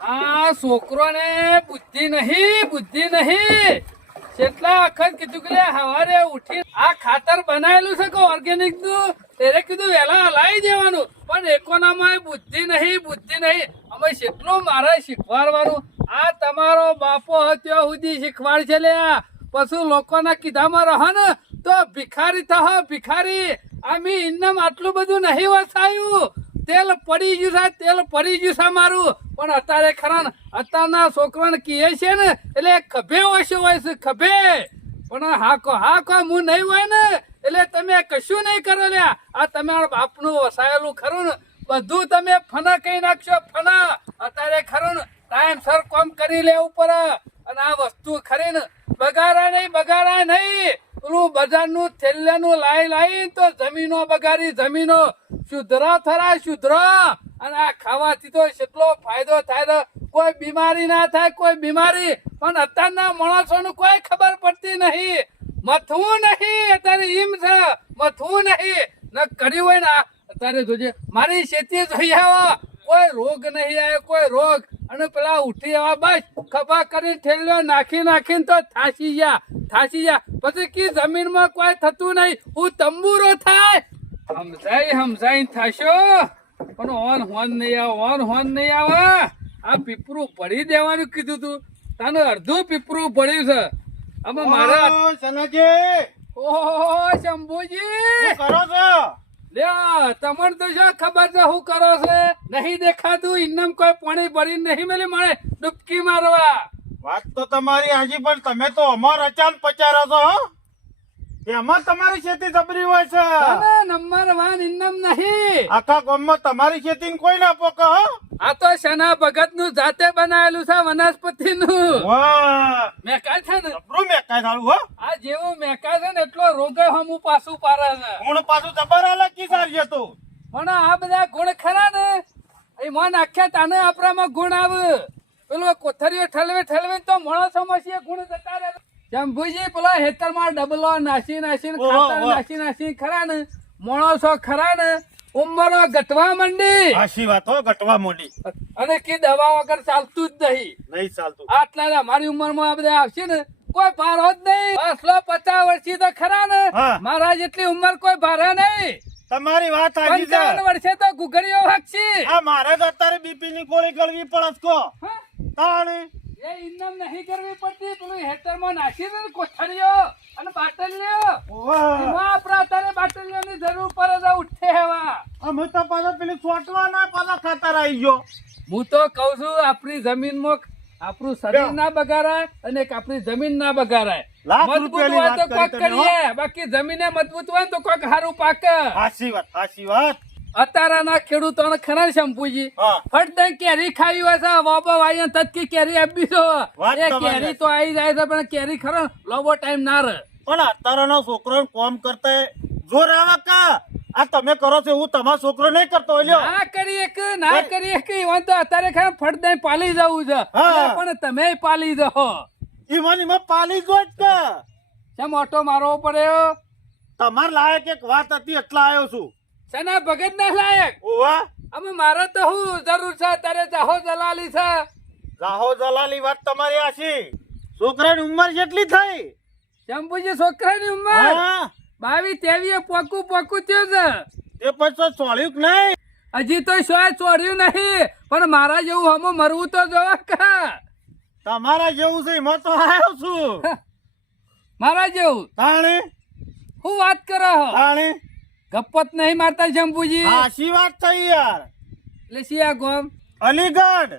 આ છોકરોને બુદ્ધિ નહીં કેટલા વખત કીધું કે સવારે ઉઠી આ ખાતર બનાવેલું છે કે ઓર્ગેનિક નું ત્યારે કીધું વહેલા હલાવી દેવાનું પણ એકોનામાં બુદ્ધિ નહીં અમે કેટલું મારે શીખવાડવાનું આ તમારો બાપો ત્યાં સુધી શીખવાડ છે લે પછી લોકોના કીધામાં રહો ને તો ભિખારી થહો ભિખારી અમે ઇન્નમ આટલું બધું નહીં વસાયું તેલ પડી ગયું છે મારું પણ અત્યારે ખરા ને અત્યારના છોકરાને કહે છે ને એટલે ખભે ઓછો હોય છે ખભે પણ હાકો હું નહીં હોય ને એટલે તમે કશું નહીં કરો લ્યા આ તમારા બાપનું વસાયેલું ખરું ને બધું તમે ફના કહી નાખશો ફના અત્યારે ખરું ને ટાઈમસર કામ કરી લેવું પડે અને આ વસ્તુ ખરી ને બગાડા નહીં પેલું બજારનું થેલિયાનું લાઈ તો જમીનો બગાડી જમીનો શુદ્ર અને આ ખાવાથી તો કેટલો ફાયદો થાય કોઈ બીમારી ના થાય પણ અત્યારના માણસોનું કોઈ ખબર પડતી નહીં મથવું નહીં અત્યારે એમ છે મથવું નહીં ન કર્યું હોય ને અત્યારે જોજે મારી ખેતી જોઈ આવો કોઈ રોગ નહીં આવ્યો કોઈ રોગ અને પેલા ઉઠી આવા બસ ખભા કરી ઠેલ્યો નાખીને તો થાસી જા પછી કી જમીનમાં કોઈ થતું નહીં હું તંબુરો થાય સમજાઈ થાશો પણ ઓન નહીં આવે આ પીપરું પડી દેવાનું કીધું તું તાનું અડધું પીપરું પડ્યું છે હવે મારા ઓહો શંભુજી કરો છો તમને તો શું ખબર છે શું કરો છે નહીં દેખાતું ઇન્નમ કોઈ પાણી ભરી નહીં મળે મળે ડૂબકી મારવા વાત તો તમારી હાજી પણ તમે તો અમાર અચાન પચારો છો એમાં તમારી ખેતી જબરી હોય છે નંબર 1 ઇન્નમ નહીં આખા ગામમાં તમારી ખેતી કોઈ ના પોકે હો આ તો શના ભગત નું જાતે બનાવેલું છે વનસ્પતિ નું મેકાય છે ને જબરું મેકાય થાળું હો આ જેવું મેકાય છે ને એટલો રોગ હમું પાછું પારે છે ગુણ પાછું જબર અલગ કી સાર જતો પણ આ બધા ગુણ ખરા ને એ મન આખ્યા તાને આપણામાં ગુણ આવે પેલો કોથરીઓ ઠલવે તો માણસો માં ગુણ જતા રહે શંભુજી પેલા હેતરમાં ડબલો નાસી ખાતર નાસી ખરા ને માણસો ખરા ને ઉંમરો ઘટવા માંડી હાસી વાત હો ઘટવા માંડી અને કી દવા વગર ચાલતું જ નહીં ચાલતું આટલા મારી ઉંમરમાં આ બધા આવશે ને કોઈ ભારો જ નહીં 50 વર્ષથી તો ખરા ને મારા જેટલી ઉંમર કોઈ ભારે નહીં તમારી વાત સાચી છે 55 વર્ષે તો ગુગળીઓ વાગશી આ મારે તો અત્યારે બીપી ની ગોળી ગળવી પડે કો તાણી એ ઇન્નમ નહીં કરવી પડતી પેલું હેતરમાં નાખી દે કોથળીઓ અને બાટલીઓ એમાં આપણા અત્યારે બાટલીઓની જરૂર પડે તો ઉઠે હેવા અમે તો પાછા પેલી છોટવાના પાછા ખાતર આવી ગયો હું તો કઉ છું આપણી જમીનમાં આપણું શરીર ના બગાડાય અને આપણી જમીન ના બગાડાય મજબૂત હોય તો કોક કરીએ બાકી જમીને મજબૂત હોય તો કોક સારું પાકે સાચી વાત અત્યારના ખેડૂતો ખરા શંભુજી ફટ કેરી ખાવી હોય છે વાબા વાઈ તત્કી કેરી આપી દો એ કેરી તો આવી જાય છે પણ કેરી ખરો લાંબો ટાઈમ ના રહે પણ અત્યારનો છોકરો કામ કરતા જોર આવે કા આ તમે કરો છો હું તમારો છોકરો નહીં કરતો ના કરીએ કે તો અત્યારે ખરા ફટ દઈ પાલી જવું છે પણ તમે પાલી જાઓ ઈમાં પાલી જો જ કે કેમ ઓટો મારવો પડ્યો તમાર લાયક એક વાત હતી એટલા આવ્યો છું સના ભગત ના લાયક અમે મારે તો હું જરૂર છે અત્યારે જાહો જલાલી વાત તમારી આશી છોકરાની ઉંમર કેટલી થઈ શંભુજી છોકરાની ઉંમર 22-23 પોકું થયો છે એ પછી છોડ્યું નહીં હજી તો છોડ્યું નહીં પણ મારા જેવું હમો મરવું તો જોવા કા તમારા જેવું છે એમાં તો આવ્યો છું મારા જેવું તાણી હું વાત કરો તાણી ગપ્પત નહીં મારતા શંભુજી સાચી વાત થઈ યાર એટલે સિયા ગોમ અલીગઢ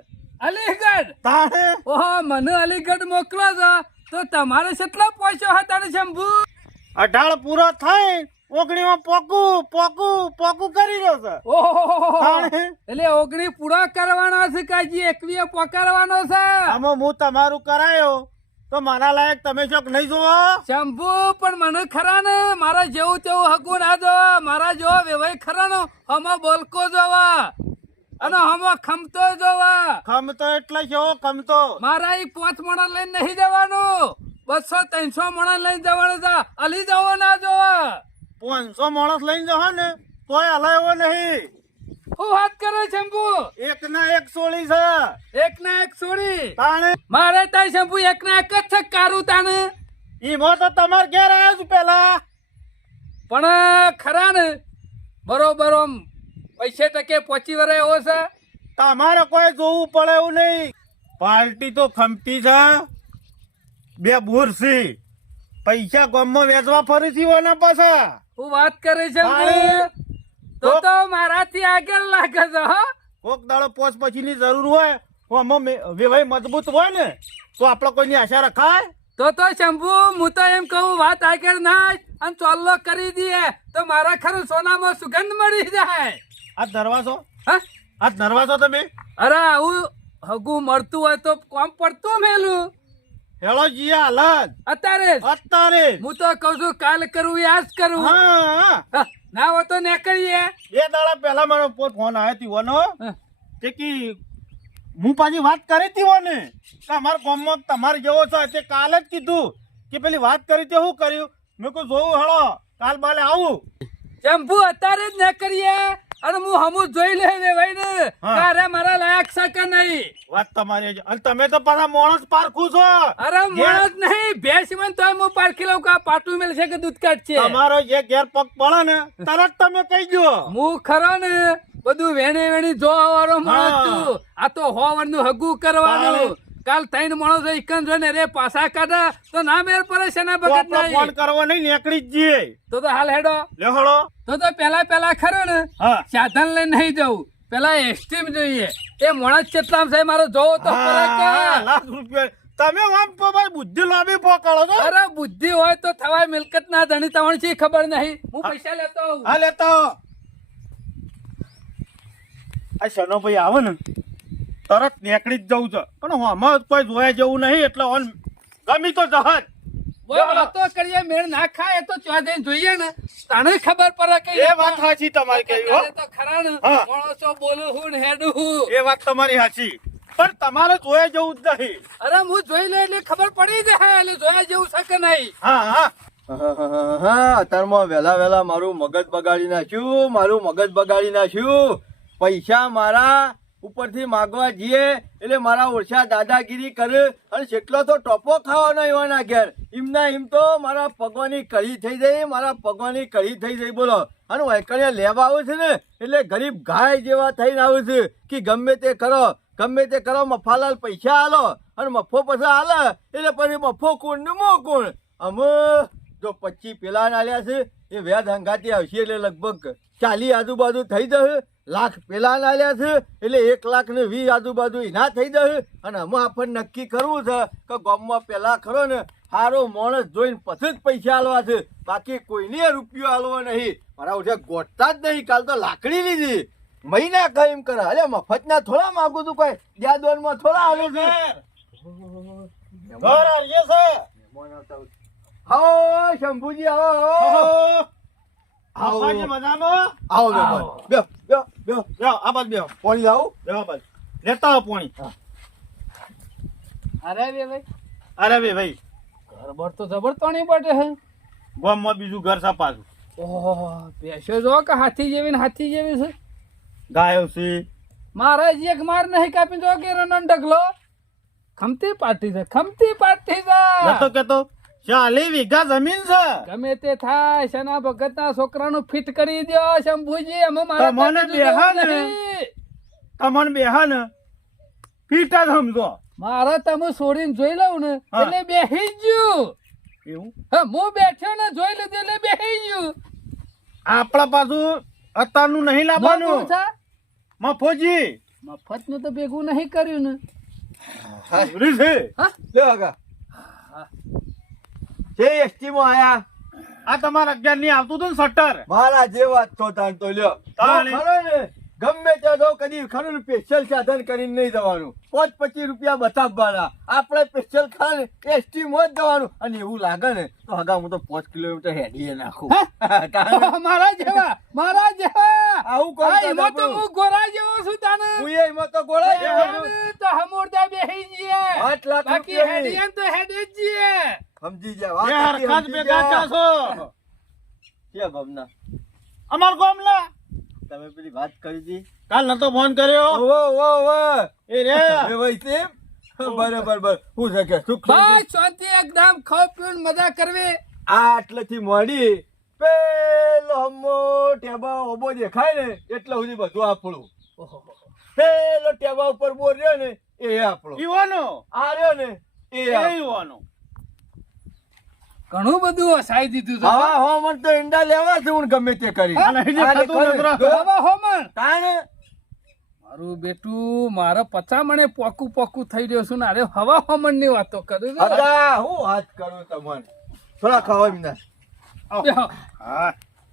તાણે ઓહો મને અલીગઢ મોકલો છો તો તમારે કેટલા પૈસા હતા ને શંભુ 18 પૂરો થઈ ઓગણીમાં પોકું કરી રહ્યો છે ઓહો એટલે 19 પૂરા કરવાનો છે કાજી 21 પોકારવાનો છે આમાં હું તમારું કરાયો તો મારા લાયક તમે ચોક નહીં જોવો શંભુ પણ મને ખરા ને મારા જેવું તેવું હકુ ના જોવા મારા જેવો વેવાય ખરા ને હમો બોલકો જોવા અને હમો ખમતો જોવા ખમતો એટલે કેવો ખમતો મારા 5 મણ લઈને નહીં જવાનું 200-300 મણ લઈને જવાનું છે અલી જવો ના જોવા 500 માણસ લઈને જવા ને તોય હલાયો નહીં હું વાત કરે શંભુ? એક ના એક સોળી છે એક ના એક છોડી તાણે મારે તાય શંભુ એક ના એક જ છે કારું તાને. ઈમો તો તમાર ઘેર આવ્યો છું પેલા પણ ખરા ને બરોબર આમ પૈસે ટકે પહોંચી વરે એવો છે. તમારે કોઈ જોવું પડે એવું નહીં. પાર્ટી તો ખમતી છે, બે બુરસી પૈસા ગામમાં વેચવા ફરી થયો પાછા. હું વાત કરે છે તો મારાથી આગળ લાગે છે. હો કોક દાડો પોચ પછીની જરૂર હોય તો આમાં વેવાઈ મજબૂત હોય ને તો આપણે કોઈની આશા રખાય. તો શંભુ હું તો એમ કહું વાત આગળ નાખ અને ચોલ્લો કરી દઈએ તો મારા ખરું સોનામાં સુગંધ મળી જાય. આ દરવાજો હા આ દરવાજો તમે અરે આવું હગું મળતું હોય તો કોમ પડતું મેલું હેલો જી હાલત અત્યારે જ. અત્યારે હું તો કઉ છું કાલ કરું આજ કરું. હા હા, ના હોય તો નીકળીએ. એ દાડા પહેલા મારો ફોન આવ્યો તીવાનો હા. તે કી હું પાછી વાત કરી તીવોને કે અમારા ગામમાં તમારે જેવો છે તે કાલે જ કીધું કે પેલી વાત કરી તે શું કર્યું. મેં કહું જોવું હળો કાલ બાલે આવું. શંભુ અત્યારે જ નીકળીએ અને હું હમું જોઈ લે ભાઈ ને હા. તારે મારા લાયક છે કે નહીં. વાત તમારી છે. અને તમે તો પાછા માણસ પારખું છો. અરે માણસ નહીં ભેંસ મને તોય હું પારખી લઉં કે આ પાટું મેલ છે કે દૂધ કાઢ છે. તમારો જે ઘેર પગ પડે ને તરત તમે કહી દો. હું ખરો ને બધું વેણી જોવા વાળો માણસ હા. છું. આ તો હો નું હગું કરવાનું. કાલ ત્રણ માણસો એકન જોઈને રે પાછા કાઢા તો ના મેર પડે છે ના તો બગત આપણે ફોન નહીં. કરવો નહીં નીકળી જ જઈએ. તો હાલ હેડો. લે હળો. તો પેલા ખરો ને હા સાધન લઈને નહીં જવું પેલા એસટીમ જોઈએ. એ મોણસ કેટલામ છે મારો જોવો તો ખરા કે. હા, લાખ રૂપિયા તમે આમ તો ભાઈ બુદ્ધિ લાવી પકડો છો. અરે બુદ્ધિ હોય તો થવાય મિલકત ના ધણી તમારી શી ખબર નહીં. હું પૈસા લેતો આવું. હા લેતા આવો. આ શનો ભાઈ આવે ને તરત નીકળી જ જવું છે પણ હું આમાં કોઈ જોયા જેવું નહીં એટલે ઓન ગમી તો જહજ. બોલ વાતો કરીએ મેળ ના ખાય તો ચા જઈને જોઈએ ને તને ખબર પડે કે એ વાત સાચી તમારી કહી હો. અત્યારે તો ખરા ને હા. માણસો બોલું હું ને હેડું હું. એ વાત તમારી સાચી પણ તમારે જોયા જેવું જ નહીં. અરે હું જોઈ લે એટલે ખબર પડી જાય એટલે જોયા જેવું છે કે નહીં. હા હા હા અત્યારમાં વહેલા મારું મગજ બગાડી નાખ્યું. પૈસા મારા ઉપરથી માગવા જઈએ એટલે મારા ઓછા દાદાગીરી કરે અને જેટલો તો ટોપો ખાવાનો એવાના ઘેર એમના એમ તો મારા પગવાની કળી થઈ જાય બોલો. અને વૈકણ્યા લેવા આવે છે ને એટલે ગરીબ ગાય જેવા થઈને આવે છે કે ગમે તે કરો મફાલાલ પૈસા આલો અને મફો પછી આલે એટલે પછી મફો કોણ ને મો કોણ. અમે જો 25 પેલા આલ્યા છે એ વ્યાજ હંગાતી આવશે એટલે લગભગ 40 આજુબાજુ થઈ જશે. લાખ પેલા આલ્યા છે એટલે 1,20,000 આજુબાજુ એના થઈ જશે. અને અમે આપણને નક્કી કરવું છે કે ગામમાં પેલા ખરો ને સારો માણસ જોઈને પછી જ પૈસા આલવા છે, બાકી કોઈને રૂપિયો આલવો નહીં. મારા ઓછા ગોઠતા જ નહીં. કાલ તો લાકડી લીધી મહિના કઈ એમ કરે. અરે મફતના થોડા માંગુ તું કોઈ દ્યાદોનમાં થોડા આવે છે. ઘર આવીએ છે. આવો શંભુજી આવો બાપાજી મજામાં? આવો મહેમાન. બેહો. બેહો, આ બાજુ બેહો. પાણી લાવો. બેહો આ બાજુ. લેતા આવો પાણી. અરે બે ભાઈ અરે બે ભાઈ ઘર બર તો જબર તણી પડે હે. ગામમાં બીજું ઘર છે પાછું. ઓહો ભેંસો જો કે હાથી જેવી છે. ગાયો છે. મારા જ એક માર નહીં કાપી જો કે રનન ડગલો ખમતી પાર્ટી છે. નતો કેતો 40 વીઘા જમીન છે. ગમે તે થાય શના ભગત ના છોકરાનું ફિટ કરી દો શંભુજી. અમે મારા તમને ત્યાં બીજું બેહા ને. જવું નહીં. તમને બેહા ને પીટ જ સમજો. મારે તમે છોડીને જોઈ લઉં ને હા. એટલે બેહી જ ગયું. એવું હા હું બેઠ્યો ને જોઈ લીધું એટલે બેહી ગયું. આપણા પાછું અત્યારનું નહીં લાવવાનું. શું છે? મફોજી મફત નું તો ભેગું નહીં કર્યું ને. ઉભરી છે. હા લે આગા જે એસટી માં આયા આ તમારા 11 ની આવતું હતું ને શટર. મારા જેવા જ છો તાન તો લ્યો. તાણે. ખરો ને ગમે ત્યાં જાઓ કદી ખરું ને સ્પેશિયલ સાધન કરીને નહીં જવાનું. 25 રૂપિયા બતાવવાના. આપણે સ્પેશિયલ ખાને એસટી માં જ જવાનું. અને એવું લાગે ને તો હગા હું તો 5 કિલોમીટર હેડીએ નાખું. તાણે. મારા જેવા આવું કોણ હા, કરે એમાં તો આપણું? હું ગોરા જેવો છું તાને. હું એમાં તો ગોળાઈ ગયો. તો હમોરદા બેહી જઈએ. 8 લાખ બાકી રૂપિયા હેડીએ ને તો હેડે જ જઈએ. સમજી જા બે વાત હરખત સમજી ભેગા જા. થશો. કે ગમના અમાર ગામના તમે પેલી વાત કરી હતી કાલ નતો ફોન કર્યો એ રે બરાબર હું છે કે સુખ શાંતિ? બસ શાંતિ એકદમ ખાવ પીવું મજા કરવી. આટલેથી મોડી પેલો હમો ટેબા ઓબો દેખાય ને એટલે સુધી બધું આપણું. પેલો ટેબા ઉપર બોર રહ્યો ને એ આપણો. ઈવાનો આ રહ્યો ને એ આપણો. ઈવાનો ઘણું બધું હસાઈ દીધું છે. હા હો મને તો ઈંડા લેવા છે હું ગમે તે કરી. આ નહીં દેખાતું નજરો. હવે હોમણ તાણે મારું બેટું મારા 50 મણે પોકું થઈ રહ્યો છું ને અરે હવા હોમણ ની વાતો કરું છું. અદા હું વાત કરું તમને થોડા ખાવા મીના. બેહો. હા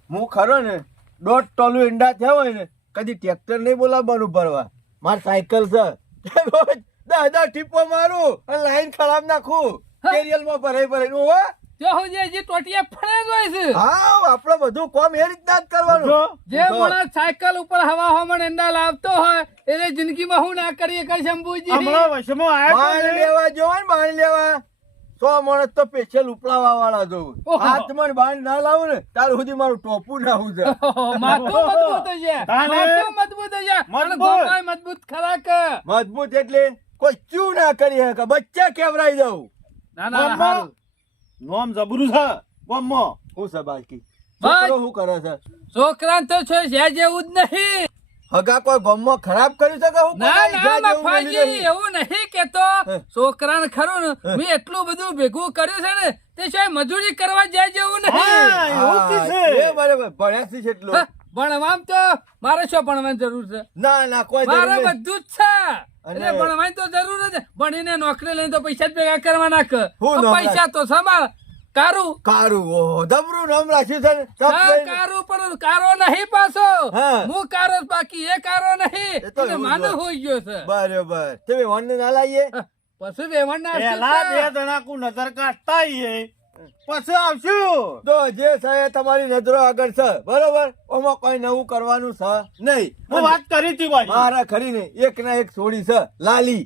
હું ખરો ને 1.5 ટોલું ઈંડા થયા હોય ને કદી ટ્રેક્ટર નહીં બોલાવવાનું ભરવા. માર સાયકલ છે રોજ 10 ટીપો મારું અને લાઈન ખરાબ નાખું. કેરિયલમાં ભરાઈ હો. જો હું જે ટોટિયા ફળે જ હોય છે. હા આપણે બધું કામ એ રીતના જ કરવાનું. જો, જે માણસ સાયકલ ઉપર હવા હોમણ એંડા લાવતો હોય એને જિંદગીમાં હું ના કરીએ કઈ શંભુજી. હમણાં વશમાં આયા બાણ તો ને. લેવા જો ને બાણ લેવા 100 માણસ તો સ્પેશિયલ ઉપલાવા વાળા જોઉં. ઓહો. હાથમાં બાણ ના લાવું ને ત્યાર સુધી મારું ટોપું ના હું છે. માથું મજબૂત છે. તાને. માથું મજબૂત છે. અને મજબૂત. ગોપાય મજબૂત ખરા કે. મજબૂત એટલે કોઈ ચૂ ના કરી શકે બચ્ચા કેવરાઈ દઉં. ના ના ગોમમાં હારું. નોમ જબરું છે ગોમમાં. હું છે બાકી બસ. છોકરો શું કરે છે? છોકરાને તો છે જેવું જ નહીં. હગા કોઈ ગામમાં ખરાબ કર્યું છે કે હું ના કોઈ ના જેવું મેલી મફાજી નહીં. એવું નહીં કેતો. છોકરાને ખરું ને મેં એટલું બધું ભેગું કર્યું છે ને તે સાહેબ મજૂરી કરવા જાય જેવું હા, નહીં. એવું જ છે. એ બરાબર ભણ્યા છે એટલું. હા, ભણવામાં તો મારે શું ભણવાની જરૂર છે? ના ના કોઈ જરૂર મારે નહીં. બધું જ છે. અને- એટલે ભણવાની તો જરૂર જ છે. ભણીને નોકરી લઈને તો પૈસા જ ભેગા કરવાના કે. હું તો નામ પૈસા તો સમાર કારું. કારું ઓહો જબરું નામ રાખ્યું છે ને. તપ હા, લઈને. કારું પણ કારો નહીં પાછો. હા. હું કારો જ બાકી એ કારો નહીં. એ તો એને એવું જ માનું હોય. હોઈ ગયો છે. બરાબર તમે વનને ના લાવીએ. પછી વેવણના પેલા બે હસતા. જણા કુ નજર કાઢતા આઈએ. પછી આવશું તો જે છે એ તમારી નજરો આગળ છે બરોબર. ઓમાં કોઈ નવું કરવાનું છે નહીં. હું વાત કરી હતી ભાઈ. મારા ખરી ને એક ના એક છોડી છે લાલી.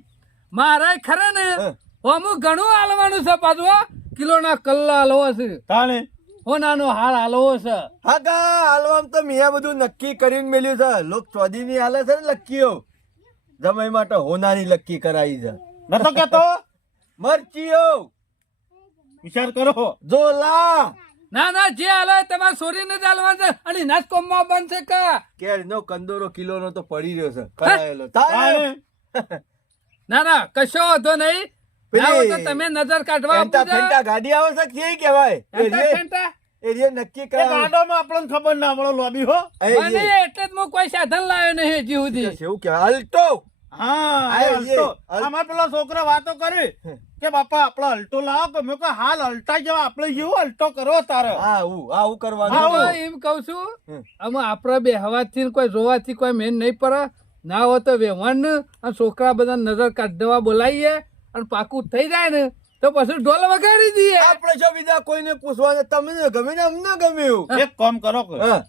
મારે ખરે ને હા. અમુક ઘણું હાલવાનું છે પાછું હો. કિલોના કલ્લા હાલવો છે. તાણે હોનાનો હાર હાલવો છે. હાગા હાલવામ તો મેં બધું નક્કી કરીને મેલ્યું છે. લોક ચોદી ની હાલે છે ને લક્કીઓ જમાઈ માટે હોનાની લક્કી કરાવી છે. નતો કેતો મરચીઓ વિચાર કરો. જોલા ના ના જે હાલે તમારે છોરીને જ હાલવાનું છે. અને નાચ કોમમાં બનશે કા. કેળનો કંદોરો કિલોનો તો પડી રહ્યો છે કરાયેલો. તારે તાણે ના ના કશો વાંધો નહીં. પેલી ના હોય તો તમે નજર કાઢવા ફેંટા આપજો. ફેંટા ગાડી આવે છે કે કહેવાય ફેંટા ફેંટા. એ નક્કી એ કરાવે. ગાડામાં આપણને ખબર ના મળે લોબી હો. મને એટલે જ હું કોઈ સાધન લાવ્યો નહીં હજી સુધી. એવું કહેવાય અલ્ટો. હા આ એ એ, અલટો. અલ- આમાં પેલા છોકરા વાતો કરી કે બાપા આપણો અલટો લાવો કે મેં કહ્યું હાલ અલટા જેવા આપણે જેવો અલટો કરો તારે. આવું કરવાનું. હા, હું તો આવું. એમ કઉ છું હમ. આમાં આપડે બે હવાથી કોઈ જોવાથી કોઈ મેન નહીં પડે. ના હોય તો વેવાણ અને છોકરા બધા નજર કાઢવા બોલાવીએ અને પાકું થઈ જાય ને તો પછી ઢોલ વગાડી દઈએ. આપણે જો બીજા કોઈને પૂછવાનું તમને ગમે ને અમને ગમ્યું. એક કામ કરો કે હા,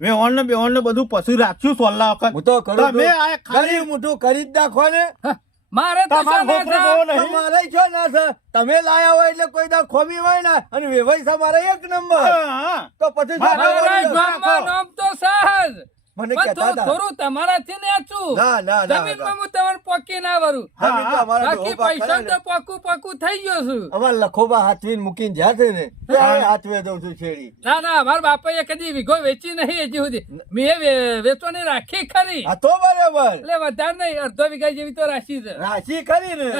વેહોણ ને બેહોણ ને બધું પછી રાખ્યું સોલા વખત હું તો કરું છું. તમે આ ખાલી ખાલી મોટું કરી જ નાખો ને. હા, મારે તો તમારો શું ના છોકરો થાય? બહુ નહીં. તમારે છો ના છે તમે લાયા હોય એટલે કોઈ દા ખોમી હોય ને અને વેવાઈ તમારે એક નંબર. હા. તો પછી મારા મારા શું ગામમાં ગામમાં નામ તો સહજ. મને પણ કહેતા હતા. થોડું તમારાથી નેચું. ના ના ના જમીનમાં હું તમારે પોકી ના વરું. જમીન તો અમારા બાકી ડોહા પૈસા ખરા તો ને. પાકું થઈ ગયો છું. અમારા લખોબા હાથવીને મૂકીને જ્યાં છે ને ત્યાં હાથવે દઉં છું છેડી. ના ના મારા બાપાએ કદી વીઘો વેચી નહીં હજી સુધી. મેં વેચવાની રાખી ખરી. હા તો બરાબર. એટલે વધારે નહીં, અડધો વીઘા જેવી તો રાશી છે. રાશિ કરી ને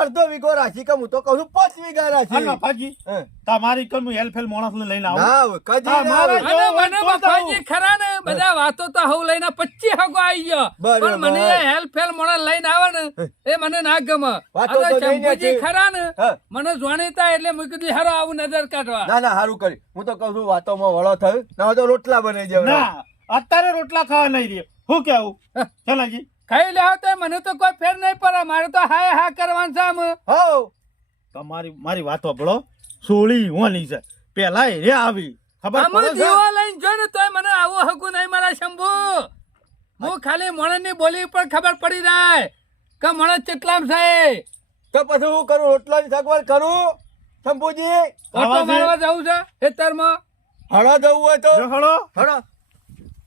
અડધો વીઘો રાશિ કે હું તો કહું છું 5 વીઘા હા, રાશિ. નફાજી હા. તમારી કલ હું હેલ્પ માણસ ને લઈને આવું ના આવે, કદી ના તમારે આવે. જો અને હોય મને તો જ બાપાજી આવું. ખરા ને બધા વાતો તો હવ લઈને 25 હગો આવી ગયો. બરાબર. પણ મને એ હેલ્પ ફેલ મોણા લઈને આવે ને એ મને ના ગમે. વાતો તો અને જઈને શંભુજી છે. ખરા ને હા. મને જાણીતા એટલે મેં કીધું હારો આવું નજર કાઢવા. ના ના સારું કરી. હું તો કહું છું વાતોમાં વળો થયું ના હોય તો રોટલા બનાવી દેવા. ના અત્યારે રોટલા ખાવા નહીં દે શું કેવું ચલાજી ખાઈ લે તો મને તો કોઈ ફેર નહીં પડે. મારે તો હાય હા કરવાનું છે આમ. હોવ. તમારી મારી વાત સાંભળો સોળી હોની છે પેલા એ આવી ખબર આમ પડે છે દીવો લઈને જો ને તોય મને આવું હકું નહીં મારા શંભુ. હું ખાલી મોણસની બોલી પર ખબર પડી જાય કે મોણસ કેટલામ છે. તો પછી હું કરું રોટલાની સગવડ કરું શંભુજી. ઓટો મારવા જવું છે ખેતરમાં. હળો જવું હોય તો જો ખરો હળો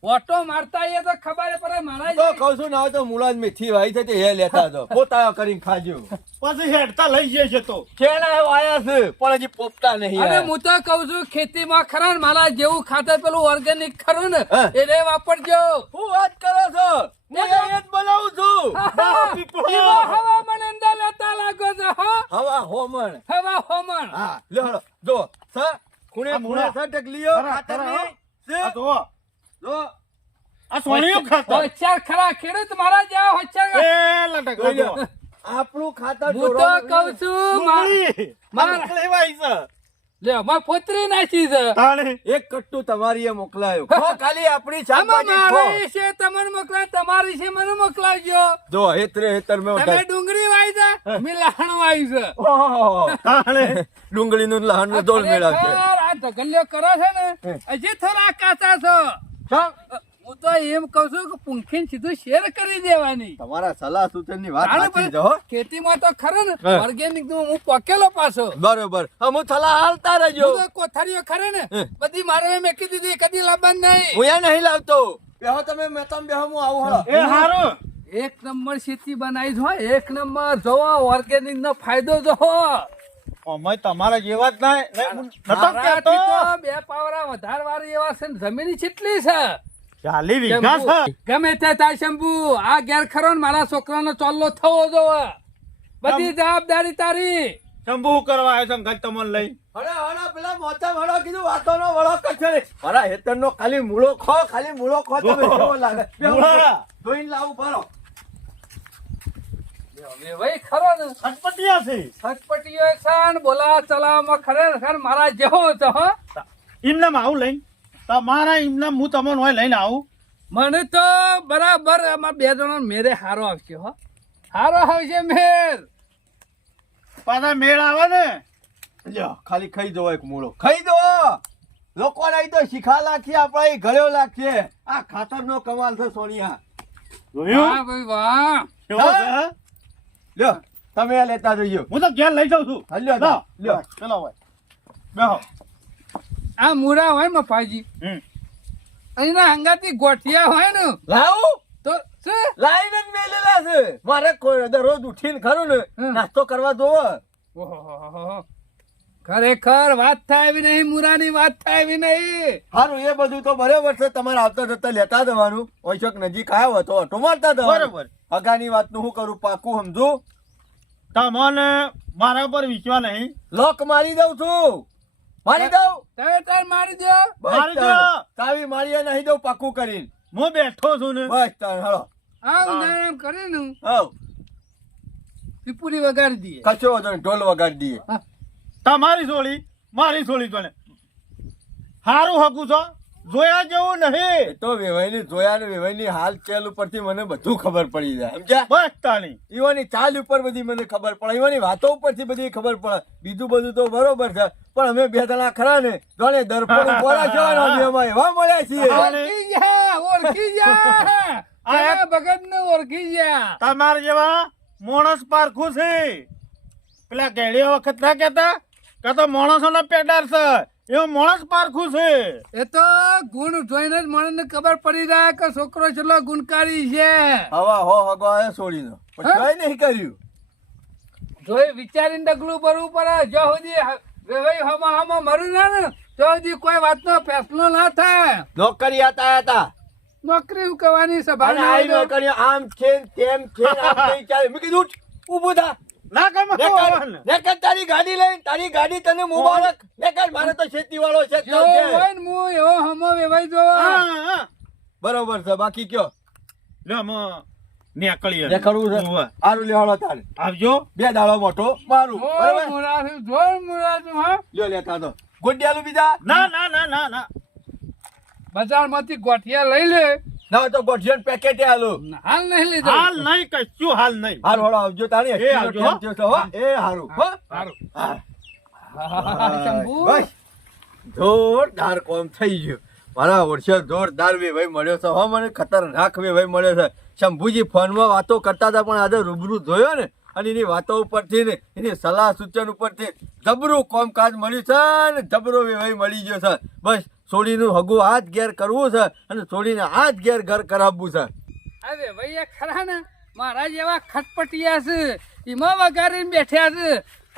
ઓટો મારતા આઈએ તો ખબર પડે મારા તો કહું છું ના હોય તો મૂળા જ મેથી વાઈ થઈ તે હે લેતા તો પોતા કરીને ખાજો પછી હેડતા લઈ જાય છે તો કેળા વાયા છે પણ હજી પોપતા નહીં અરે આયા. હું તો કઉ છું ખેતીમાં ખરા ને મારા જેવું ખાતર પેલું ઓર્ગેનિક ખરું ને હા. એને વાપરજો શું વાત કરો છો હું એ જ બનાવું છું એવો હવામાન અંદર લેતા લાગો છો હો હવા હોમણ હવા હોમણ હા લ્યો હેડો. જો સર ખૂણે આ ખૂણે મૂળા. સર ઢગલીઓ ખરા, ખાતરની ખરા. છે. આ જુઓ, જો આ સોનિયું ખાતર હોશિયાર ખરા ખેડૂત મારા જેવા હોશિયાર એ લટક જોઈ લ્યો. આપણું ખાતર હું તો ઢોરવાનું કઉ છું ડુંગળી. માર- આ લેવાય છે લે માર પોતરી નાખી છે તાણે. એક કટ્ટુ તમારી એ મોકલાયો ખો ખાલી આપણી આમાં શાકભાજી ખો. મારી છે તમને મોકલાય તમારી છે મને મોકલાવજો જો હેતરે હેતર મેં તમે ડુંગળી વાઈ છે મેં લહણ વાઈ છે ઓહો. તાણે. ડુંગળીનું લહાણનું દોલ મેળવશે ખરેખર આ ઢગલીઓ કરો છે ને હજી થોડા કાચા છો હું તો એમ કઉ છું કે પૂંખીને સીધું શેર કરી દેવાની તમારા સલાહ સૂચનની વાત જાણે સાચી ભાઈ, છે હો. ખેતીમાં તો ખરે ને હા. ઓર્ગેનિક નું હું પકેલો પાછો બરોબર હું સલાહ હાલતા રહેજો હું તો કોથળીઓ ખરે ને બધી મારે મેકી દીધી કદી લાવવાનું નહીં હું અહીંયા નહીં લાવતો બેહો તમે મેં તમે બેહો હું આવું હળો. એ હારું. એક નંબર ખેતી બનાવી હોય એક નંબર જોવો ઓર્ગેનિક નો ફાયદો જોવો અમે તમારા જેવા જ નહીં. નહીં, હું નતો મારાથી કહેતો. તો બે પાવરા વધારવાળી એવા છે ને જમીન કેટલી છે 40 વીઘા છે. ગમે તે થાય શંભુ આ ઘેર ખરો ને મારા છોકરાનો ચોલ્લો થવો જોવે બધી જવાબદારી તારી શંભુ કરવા આવ્યો છે ગજ તમને લઈ. હળો, હળો, પેલા મોટા વળો કીધું વાતોનો વળો કરશે ને. મારા હેતરનો ખાલી મૂળો ખો ખાલી મૂળો ખો તમે કેવો લાગે બેહો, મૂળા. ધોઈને લાવું ભરો હવે ભાઈ ખરો ને ખટપટિયા છે. ખટપટીઓ છે ને બોલા ચલાવવામાં ખરેખર મારા જેવો છે હો એમને આવું લઈને તમારા એમને હું તમને હોય લઈને આવું. મને તો બરાબર અમારા બે જણા મેરે હારો આવશે હો હારો આવશે મેર પાછા મેળ આવે ને. લ્યો, ખાલી ખાઈ દો એક મૂળો ખાઈ દો લોકો નહીં તો શીખા લાખીએ આપણે ગળ્યો લાખીએ આ ખાતરનો કમાલ છે સોનિયા જોયું? વાહ ભાઈ વાહ કેવો છે? લ્યો તમે આ લેતા જઈજો હું તો ઘેર લઈ જાઉં છું. હા, લ્યો, લો, લ્યો. ચલો ભાઈ બેહો. આ મૂળા હોય મફાજી હમ. અહીંના હંગાતી ગોઠિયા હોય ને લાવું તો શું લાઈને જ મેલેલા છે મારે કોઈ દરરોજ ઉઠીને ખરું ને હમ. નાસ્તો કરવા જોવો ઓહોહોહો. ખરેખર વાત થાય એવી નહીં મુરાની વાત થાય એવી નહીં સારું એ બધું તો બરાબર છે તમારે આવતા જતા લેતા જવાનું ઓછોક નજીક આવ્યો હતો ઓટો મારતા જવાનું. બરોબર. અગાની વાતનું શું કરું પાકું સમજુ તમને મારા પર વિશ્વાસ નહીં. લોક મારી દઉં છું મારી દઉં તમે તાર મારી દો બસ મારી દો. તાણ. ચાવી મારીએ નહીં દઉં પાકું કરીને હું બેઠો છું ને. બસ તાણ હળો આ ઉદાહરણ કરીને હવ પીપુરી વગાડી દઈએ કચો વાંધો નહીં, ઢોલ વગાડી દઈએ હા. તમારી સોળી મારી સોળી જોડે હારું હકું છો જોયા જેવું એ નહીં. તો વેવાઈની જોયા ને વેવાઈની હાલ ચાલ ઉપરથી મને બધું ખબર પડી જાય સમજ્યા બસ તાણી. ઈવાની ચાલ ઉપર બધી મને ખબર પડે ઈવાની વાતો ઉપરથી બધી ખબર પડે બીજું બધું તો બરોબર છે પણ અમે બે જણા ખરા ને જોને દર્પણ બોલા છો ને અમે એમાં એવા મળ્યા છીએ ઓળખી જા ઓળખી જા આ ભગત ને ઓળખી જા તમાર જેવા માણસ પારખું છે. પેલા ગેડીઓ વખત ના કેતા કે તો માણસોના પેડાર છે એવું માણસ પારખું છે. એ તો ગુણ જોઈને જ મને ખબર પડી જાય કે છોકરો ચલો ગુણકારી છે હવા હો હગો આયો છોડીનો પણ હા? કઈ નહીં કર્યું જોઈ વિચારીને ડગલું ભરવું પડે જો સુધી વેવાઈ હમા મરું ના ને તો સુધી કોઈ વાતનો ફેસલો ના થાય નોકરી હતા હતા નોકરી કરવાની સભા અને આઈ નોકરીઓ આમ છે ને તેમ છે ને આમ નહીં ચાલે મેં કીધું ઉઠ, ઊભું થા ના કમાવાનું. નેકર તારી ગાડી લઈને તારી ગાડી તને મુબારક નેકર મારે તો ખેતી વાળો છે જો હોય ને હું એવો હમો વેવાઈ જો હા. બરોબર છે બાકી કયો લ્યો અમે નીકળીએ. દેખાડવું છે ઉવ્વ. આરું લેવાડો તારે આવજો. બે દાડો મોટો મારું બરોબર મુરાશું હા લ્યો લેતા તો ગોડિયાલું બીજા ના ના ના ના ના બજારમાંથી ગોઠિયા લઈ લે ના તો ગોઠિયન પેકેટ આલું હાલ નહીં લીધો હાલ નહીં કશું હાલ નહીં. હાર હોળો આવજો તારી એ આવજો, હો. એ હારું હો સારું હા. શંભુ બસ જોરદાર કોમ થઈ ગયું મારા વર્ષે જોરદાર વેવાઈ મળ્યો છે હો મને ખતરનાક વેવાઈ મળ્યો છે શંભુજી ફોનમાં વાતો કરતા હતા પણ આજે રૂબરૂ જોયો ને અને એની વાતો ઉપરથી ને એની સલાહ સૂચન ઉપરથી જબરું કામકાજ મળ્યું છે ને જબરો વેવાઈ મળી ગયો છે બસ છોડીનું હગું હાથ ઘેર કરવું છે અને છોડીને હાથ ઘેર ઘર કરાવવું છે. હવે ભાઈ ખરા ને મારા જેવા ખટપટિયા છે એમાં વગાડીને બેઠ્યા છે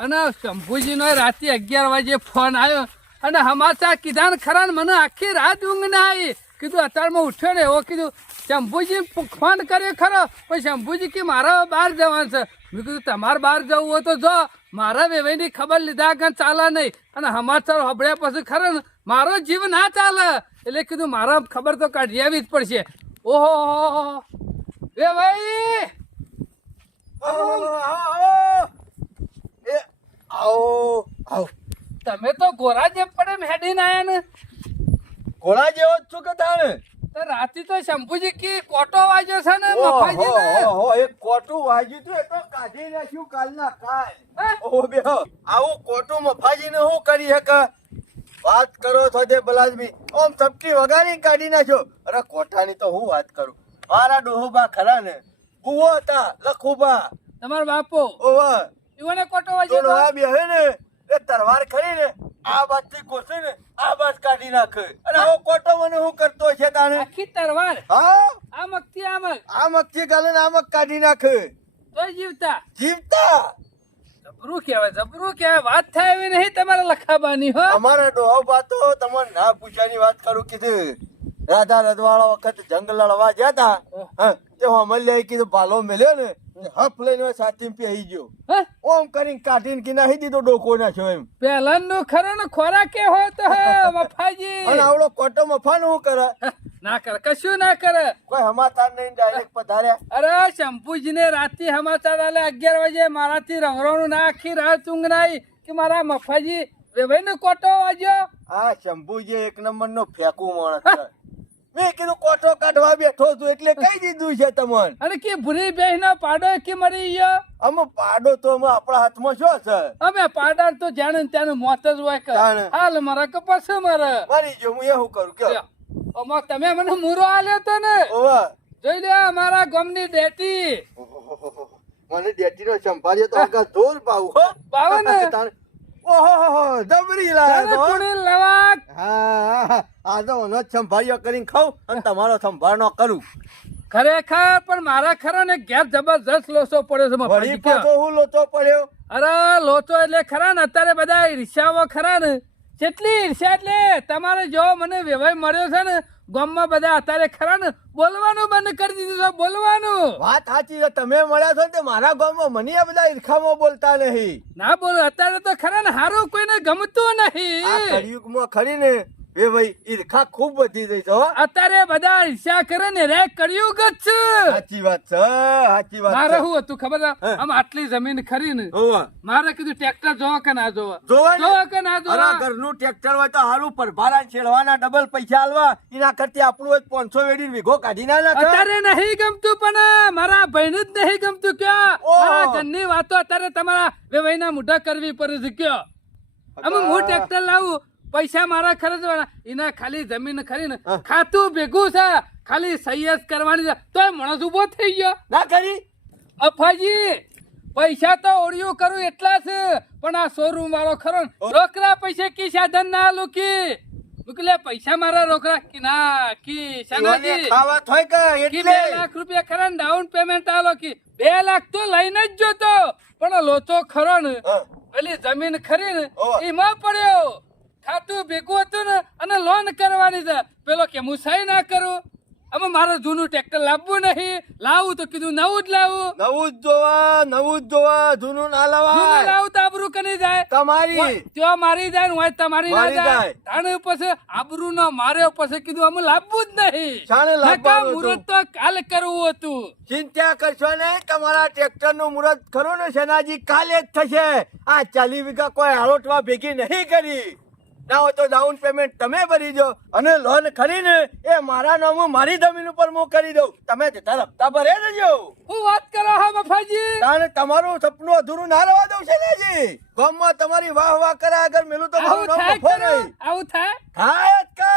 અને શંભુજીનો રાતે 11 વાગે ફોન આવ્યો અને સમાચાર કીધા ને ખરા ને મને આખી રાત ઊંઘ ના આવી. કીધું અત્યારમાં ઉઠ્યો ને એવો કીધું શંભુજી ફોન કર્યો ખરો પણ શંભુજી કે મારે બહાર જવાનું છે. મેં કીધું તમારે બહાર જવું હોય તો જો મારા વેવાઈની ખબર લીધા આગળ ચાલે નહીં અને સમાચાર સાંભળ્યા પછી ખરો ને મારો જીવ ના ચાલે એટલે કીધું મારા ખબર તો કાઢી આવી જ પડશે. ઓહો વેવાઈ આવો તમે તો ગોરા જેમ પડે મેડીને આયા ને ઘોડા જેવો જ છું કે તાણે તો રાતે તો શંભુજી કી કોટો વાગ્યો છે ને મફાજીને. ઓહો એક કોટું વાગ્યું તું એ તો કાઢી નાખ્યું કાલના કાલ. હે? ઓહો બેહો આવું કોટું મફાજીને શું કરી શકે? વાત કરો છો તે બલાદમી ઓમ ચપટી વગાડી કાઢી નાખ્યો. અરે કોઠાની તો હું વાત કરું. મારા ડોહોબા ખરા ને બુવો હતા લખુબા. તમારો બાપો ઓવા ઈવોને કોટો તો વાગ્યો આ બેહે ને એ તરવાર ખરી ને આ બાજથી કોસે ને આ બાજ કાઢી નાખે. અને આવો કોટો મને હું કરતો છે તાણે? આખી તરવાર હા આ મગથી આ મગ આ મગથી ગાલે ને આ મગ કાઢી નાખે. તો જીવતા જીવતા જબરું કહેવાય વાત થાય એવી નહીં તમારા લખાબાની હો. અમારા ડોહા તો તમને ના પૂછ્યાની વાત કરું કીધું. રાધા રજવાડા વખત જંગ લડવા ગયા તા તે અમલ્યા કીધું ભાલો મેલ્યો ને હફ લઈને સાથી પી ગયો. હે? ઓમ કરીને કાઢીને કે નાહી દીધો ડોકો નાખ્યો એમ. પહેલાનું ખરો ને ખોરાક કે હોય તો હે મફાજી અને આવડો કોટો મફાનો શું કરે? ના કરે કશું ના કરે. કોઈ સમાચાર નહીં ડાયરેક્ટ પધાર્યા. અરે શંભુજીને રાતે સમાચાર આલે 11 વાગે મારાથી રંગરોણું ના આખી રાત ઊંઘ ના આવી કે મારા મફાજી વેવાઈનો કોટો વાગ્યો. આ શંભુજી એક નંબર નો ફેંકું માણસ છે. મેં કીધું કોટો કાઢવા બેઠો છું એટલે કહી દીધું છે તમને. અને કે ભૂરી બેહીનો પાડો કે મરી ગયો. અમે પાડો તો અમે આપણા હાથમાં શું છે? અમે પાડા તો જાણે ને ત્યાંનું મોત જ હોય કે જાણે. હાલ મારા કે પછી મારે મારી જો હું એવું કરું કે ઓમાં તમે મને મૂરો આલ્યો તો ને ઓવા જોઈ લે અમારા ગામની દેતી મને ડેટીનો સંભાળ્યો તો આગળ જોર પાવું હો. પાવે ને ઓહો જબરી લાગે તો. કુણી લવાક હા આ તો ઓનો જ સંભાળ્યો કરીને ખાઉં અને તમારો સંભાળ ન કરું. ખરેખર પણ મારા ખરા ને ઘેર જબરજસ્ત લોચો પડ્યો છે વળી મફાજી કે. પાછો હું લોચો પડ્યો. અરે લોચો એટલે ખરા ને અત્યારે બધા ઈર્ષ્યાઓ ખરા ને કેટલી ઈર્ષ્યા એટલે તમારે જો મને વેવાઈ મળ્યો છે ને ગામમાં બધા અત્યારે ખરા ને બોલવાનું બંધ કરી દીધું છે બોલવાનું. વાત સાચી છે તમે મળ્યા છો ને તે મારા ગામમાં મને આ બધા ઈર્ખામાં બોલતા નહીં. ના બોલો અત્યારે તો ખરા ને હારું કોઈને ગમતું આ નહીં. કળિયુગમાં ખરી ને એ ભાઈ ઈર્ખા ખૂબ વધી ગઈ છે હો. અત્યારે બધા ઈર્ષ્યા કરે ને રે કળિયુગ જ છે. સાચી વાત છે સાચી વાત મારે છે. શું હતું ખબર છે? આમ આટલી જમીન ખરી ને હોવે. મારે કીધું ટ્રેક્ટર જોવો કે ના જોવો જોવા ને? જોવો કે ના અરે જોવો. ઘરનું ટ્રેક્ટર હોય તો હારું પરભારા છેડવાના ડબલ પૈસા આલવા એના કરતી આપણું હોય 500 વેડી વીઘો કાઢી ના નાખે. અત્યારે નહીં ગમતું પણ મારા ભાઈને જ નહીં ગમતું કયો. ઓહ. મારા ઘરની વાતો અત્યારે તમારા વેવાઈના મોઢા કરવી પડે છે કયો. અમે હું ટ્રેક્ટર લાવું પૈસા મારા ખર્ચવાના એના ખાલી જમીન ખરી ને ખાતું ભેગું છે ખાલી સહી જ કરવાની છે તોય માણસ ઉભો થઈ ગયો. ના કરી અફાજી પૈસા તો ઓળિયું કરું એટલા છે પણ આ શોરૂમ વાળો ખરો ને રોકડા પૈસા કી સાધન ના લુકી મુકલે પૈસા મારા રોકડા કી ના કી ઈવાને શાનાજી ખાવા થોય કે કી એટલે 2 લાખ રૂપિયા ખરા ને ડાઉન પેમેન્ટ આલો કી 2 લાખ તો લઈને જ જોતો પણ લોચો ખરો ને હા. પેલી જમીન ખરી ને ઓહ. એમાં પડ્યો ખાતું ભેગું હતું ને અને લોન કરવાની છે પેલો કે હું સહી ના કરું. અમે મારે જૂનું ટ્રેક્ટર લાવવું નહીં લાવું તો કીધું નવું જ લાવું. નવું જ જોવા જૂનું ના જૂનું લવાય. લાવું તો આબરૂ કની જાય તમારી ત્યાં મારી જાય ને હોય તમારી ના મારી જાય જાય. તાણે પછી આબરૂ ના માર્યો પછી કીધું અમે લાવવું જ નહીં. શાણે લાવવાનું નકા હતું? મુહૂર્ત તો કાલે કરવું હતું. ચિંતા કરશો ને તમારા ટ્રેક્ટર નું મુહૂર્ત ખરું ને સેનાજી કાલે જ થશે. આ 40 વીઘા કોઈ હાલોટવા ભેગી નહીં કરી. ના હોય તો ડાઉન પેમેન્ટ તમે ભરી દો અને લોન ખરીને એ મારા નામ મારી જમીન ઉપર હું કરી દઉં. તમે જતા હપ્તા ભરે દેજો. હું વાત કરો હા મફાજી. તાણે તમારું સપનું અધૂરું ના રહેવા દઉં સેનાજી. ગામમાં તમારી વાહ કરે આગળ મેલું તો મારું આવું નામ થાય મફો ખરું? નહીં આવું થાય થાય જ કે.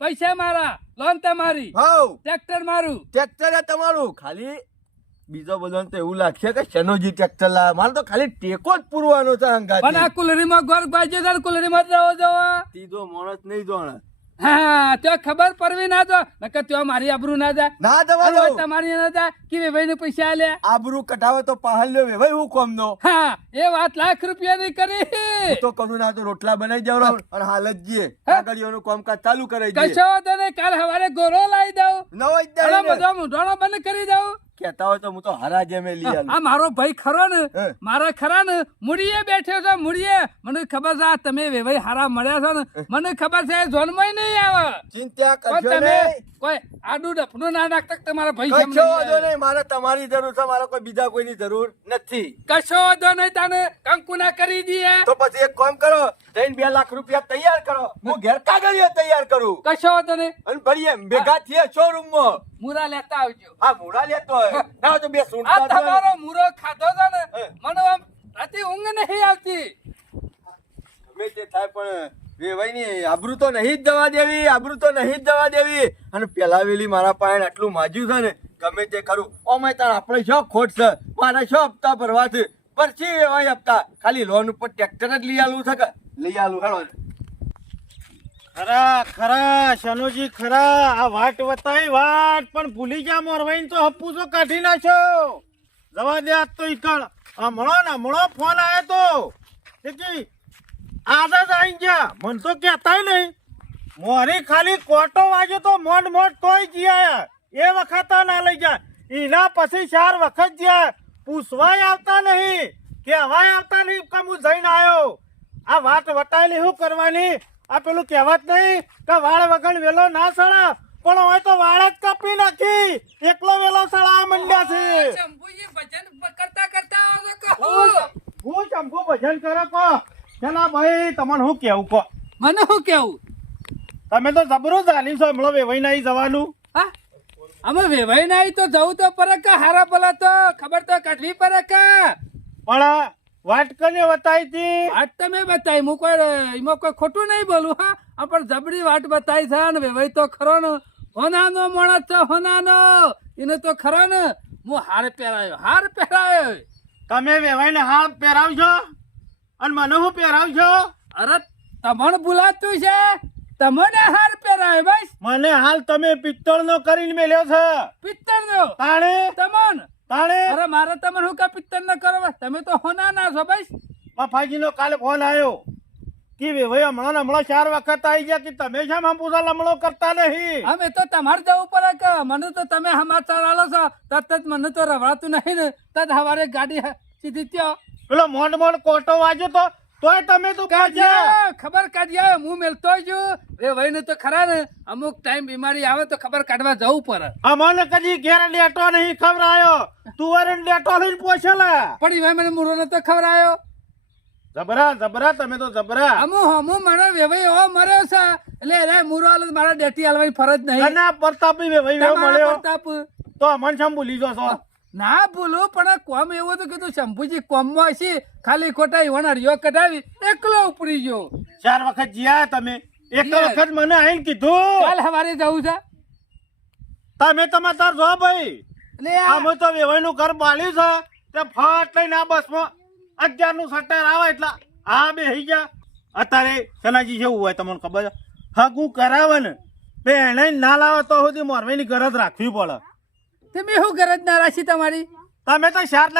પૈસા મારા લોન તમારી હાઉ ટ્રેક્ટર મારું. ટ્રેક્ટર એ તમારું ખાલી બીજો બધો તો એવું લાગશે કે શનોજી ટ્રેક્ટર લાવે. મારે તો ખાલી ટેકો જ પૂરવાનો છે પણ આ અંગાથી. કુલરીમાં ગોર બાજે છે કુલરીમાં જ રહો જવા. ત્રીજો માણસ નહીં જોણે હા ત્યાં ખબર પડવી ના જો નકર ત્યાં મારી આબરૂ ના જાય ના દવા અને દઉં તમારી ના જાય કે વેવાઈને પૈસા આલ્યા આબરૂ કઢાવે તો પહાડ લ્યો વેવાઈ હું કોમ નો હા એ વાત લાખ રૂપિયાની કરી હું તો કરું ના તો રોટલા બનાવી જાવ અને હાલ જ જઈએ આગળીઓનું કામકાજ ચાલુ કરાઈ દઈએ કશો વાંધો નહીં કાલ સવારે ગોરો લાવી દઉં નવો જ અને દાડે બધો મૂંઢાણો બંધ કરી દઉં કહેતા હોય તો હું તો હરાજે મેં લઈ આલું આ મારો ભાઈ ખરો ને હે. મારા ખરા ને મુડીએ બેઠો છે મુડીએ મને ખબર છે આ તમે વેવાઈ હારા મળ્યા છો ને મને ખબર છે જોનમાં નહીં આવે ચિંતા પણ કરજો તમે નહીં કોઈ આડું ડફનું ના નાખતા તમારા ભાઈ કશો સામે વાંધો નહીં આવે. નહીં મારે તમારી જરૂર છે મારે કોઈ બીજા કોઈની જરૂર નથી કશો વાંધો નહીં તને કંકુના કરી દઈએ તો પછી એક કામ કરો જઈને 2 લાખ રૂપિયા તૈયાર કરો હું ઘેર કાગળિયો તૈયાર કરું કશો વાંધો નહીં અને ભરીએ ભેગા થઈએ શોરૂમ માં મુરા લેતા આવજો આ મૂળા લેતો હોય ના હોય તો બે આ સૂંઢતા જ હોય. તમારો મુરો ખાધો છે ને હે. મને આમ રાતે ઊંઘ નહીં આવતી ગમે તે થાય પણ વેવાઈની આબરૂ તો નહીં જ જવા દેવી આબરૂ તો નહીં જ જવા દેવી અને પેલા વેલી મારા પાસે આટલું માજ્યું છે ને ગમે તે ખરું ઓમે તાર આપણે શું ખોટ છે મારા શું હપ્તા ભરવા છે પરથી વેવાઈ હપ્તા ખાલી લોન ઉપર ટ્રેક્ટર જ લઈ આલું છે કે લઈ આલું હેડો ખરા ખરા શનુજી ખરા આ વાટ વતાઈ વાટ પણ ભૂલી જા મોરવાઈને તો હપ્પુ તો કાઢી નાખ્યો જવા દે આજ તો ઈકણ હમણો ફોન આવ્યો તો કે આજ જ આઈ ગયા મન તો કહેતાય નહીં મોરી ખાલી કોટો વાગ્યો તો મોડ તોય ગયા એ વખત ના લઈ જાય એના પછી 4 વખત ગયા પૂછવાય આવતા નહીં કહેવાય આવતા નહીં કે હું જઈને આવ્યો આ વાત વટાયેલી શું કરવાની આ પેલું કહેવત નહીં કે વાળ વગર વેલો ના સળા પણ હવે તો વાળ જ કાપી નાખી એકલો વેલો સળા મંડ્યા છે શંભુજી ભજન કરતા કરતા આવે કહો હું શંભુ ભજન કરે કો ચલા ભાઈ તમને શું કેવું કો મને શું કેવું તમે તો જબરું ચાલી છો હમણાં વેવાઈ નહીં જવાનું હા અમે વેવાઈ નહીં તો જવું તો પડે કે હારા ભલા તો ખબર તો કાઢવી પડે કે પણ વાટ કને વતાઈ હતી વાત તમે બતાવી હું કોઈ એમાં કોઈ ખોટું નહીં બોલું હા આ પણ જબરી વાટ બતાવી છે ને વેવાઈ તો ખરો ને હોનાનો માણસ છે હોનાનો એને તો ખરો ને હું હાર પહેરાયો તમે વેવાઈને હાથ પહેરાવશો અને મને શું પહેરાવશો અરે તમને ભૂલાતું છે તમને હાર પહેરાયો બસ મને હાલ તમે પિત્તળનો કરીને મેલ્યો છે પિત્તળનો તાણે તમન તાણે અરે મારે તમને શું કા પિત્તળ ન કરો બસ તમે તો હોનાના છો બસ મફાજીનો કાલે ફોન આવ્યો કે વેવાઈ હમણાં 4 વખત આવી ગયા કે તમે શા પૂછા લમણો કરતા નહીં અમે તો તમારે જવું પડે કે મને તો તમે સમાચાર આલો છો તરત જ મને તો રવડાતું નહીં ને તત હવારે ગાડી સીધી ત્યો પેલો મોડ કોટો વાગ્યો તો તોય તમે તો કાઢ્યા ખબર કાઢ્યા હું મેલતો છું એ વહીને તો ખરા ને અમુક ટાઈમ બીમારી આવે તો ખબર કાઢવા જવું પડે અમને કદી ઘેર લેટો નહીં ખવરાયો તુવર લેટો લઈને પોછેલા પણ એમાં મને મૂળો નતો ખવરાયો જબરા તમે તો જબરા હમું મને વેવાઈ એવો મર્યો છે એટલે રે મૂળો આલે મારા ડેટી હાલવાની ફરજ નહીં કના પ્રતાપી વેવાઈ વેવ તમારા મળ્યો પ્રતાપ તો અમન શમ ભૂલી જશો ના ભૂલું પણ કોમ એવું હતું કીધું શંભુજી કોમમાં હશે ખાલી ખોટા ઈવન હરિયો કઢાવી એકલો ઉપડી ગયો 4 વખત જીયા તમે એક વખત મને આઈને કીધું કાલ સવારે જવું છે તમે તાર જો ભાઈ એટલે આમ તો વેવાઈ નું ઘર બાળ્યું છે તે ફાટ લઈને આ બસમાં 11 નું સટ્ટર આવે એટલે આ બેહી ગયા અત્યારે સનાજી જેવું હોય તમને ખબર છે હગું કરાવે ને પહેણે ના લાવે તો સુધી મોરવાઈની ગરજ રાખવી પડે તમે શું ગરજ ના રાખી તમારી તમે તો 4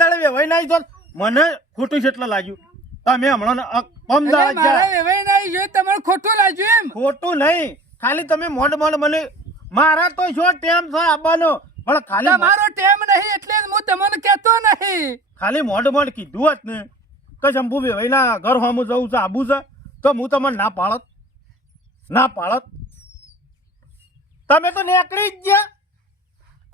દાડે વેવાઈ નાઈ તો મને ખોટું કેટલું લાગ્યું તમે હમણાં પમદાર મારા વેવાઈ નહીં જોયું તમારે ખોટું લાગ્યું એમ ખોટું નહીં ખાલી તમે મોડ મને મારા તો શું ટેમ છે આવવાનો પણ ખાલી તમારો ટેમ નહીં એટલે જ હું તમને કહેતો નહીં ખાલી મોડ કીધું હોત ને કે શંભુ વેવાઈના ઘર હોમું જવું છે આબુ છે તો હું તમને ના પાડત તમે તો નીકળી જ ગયા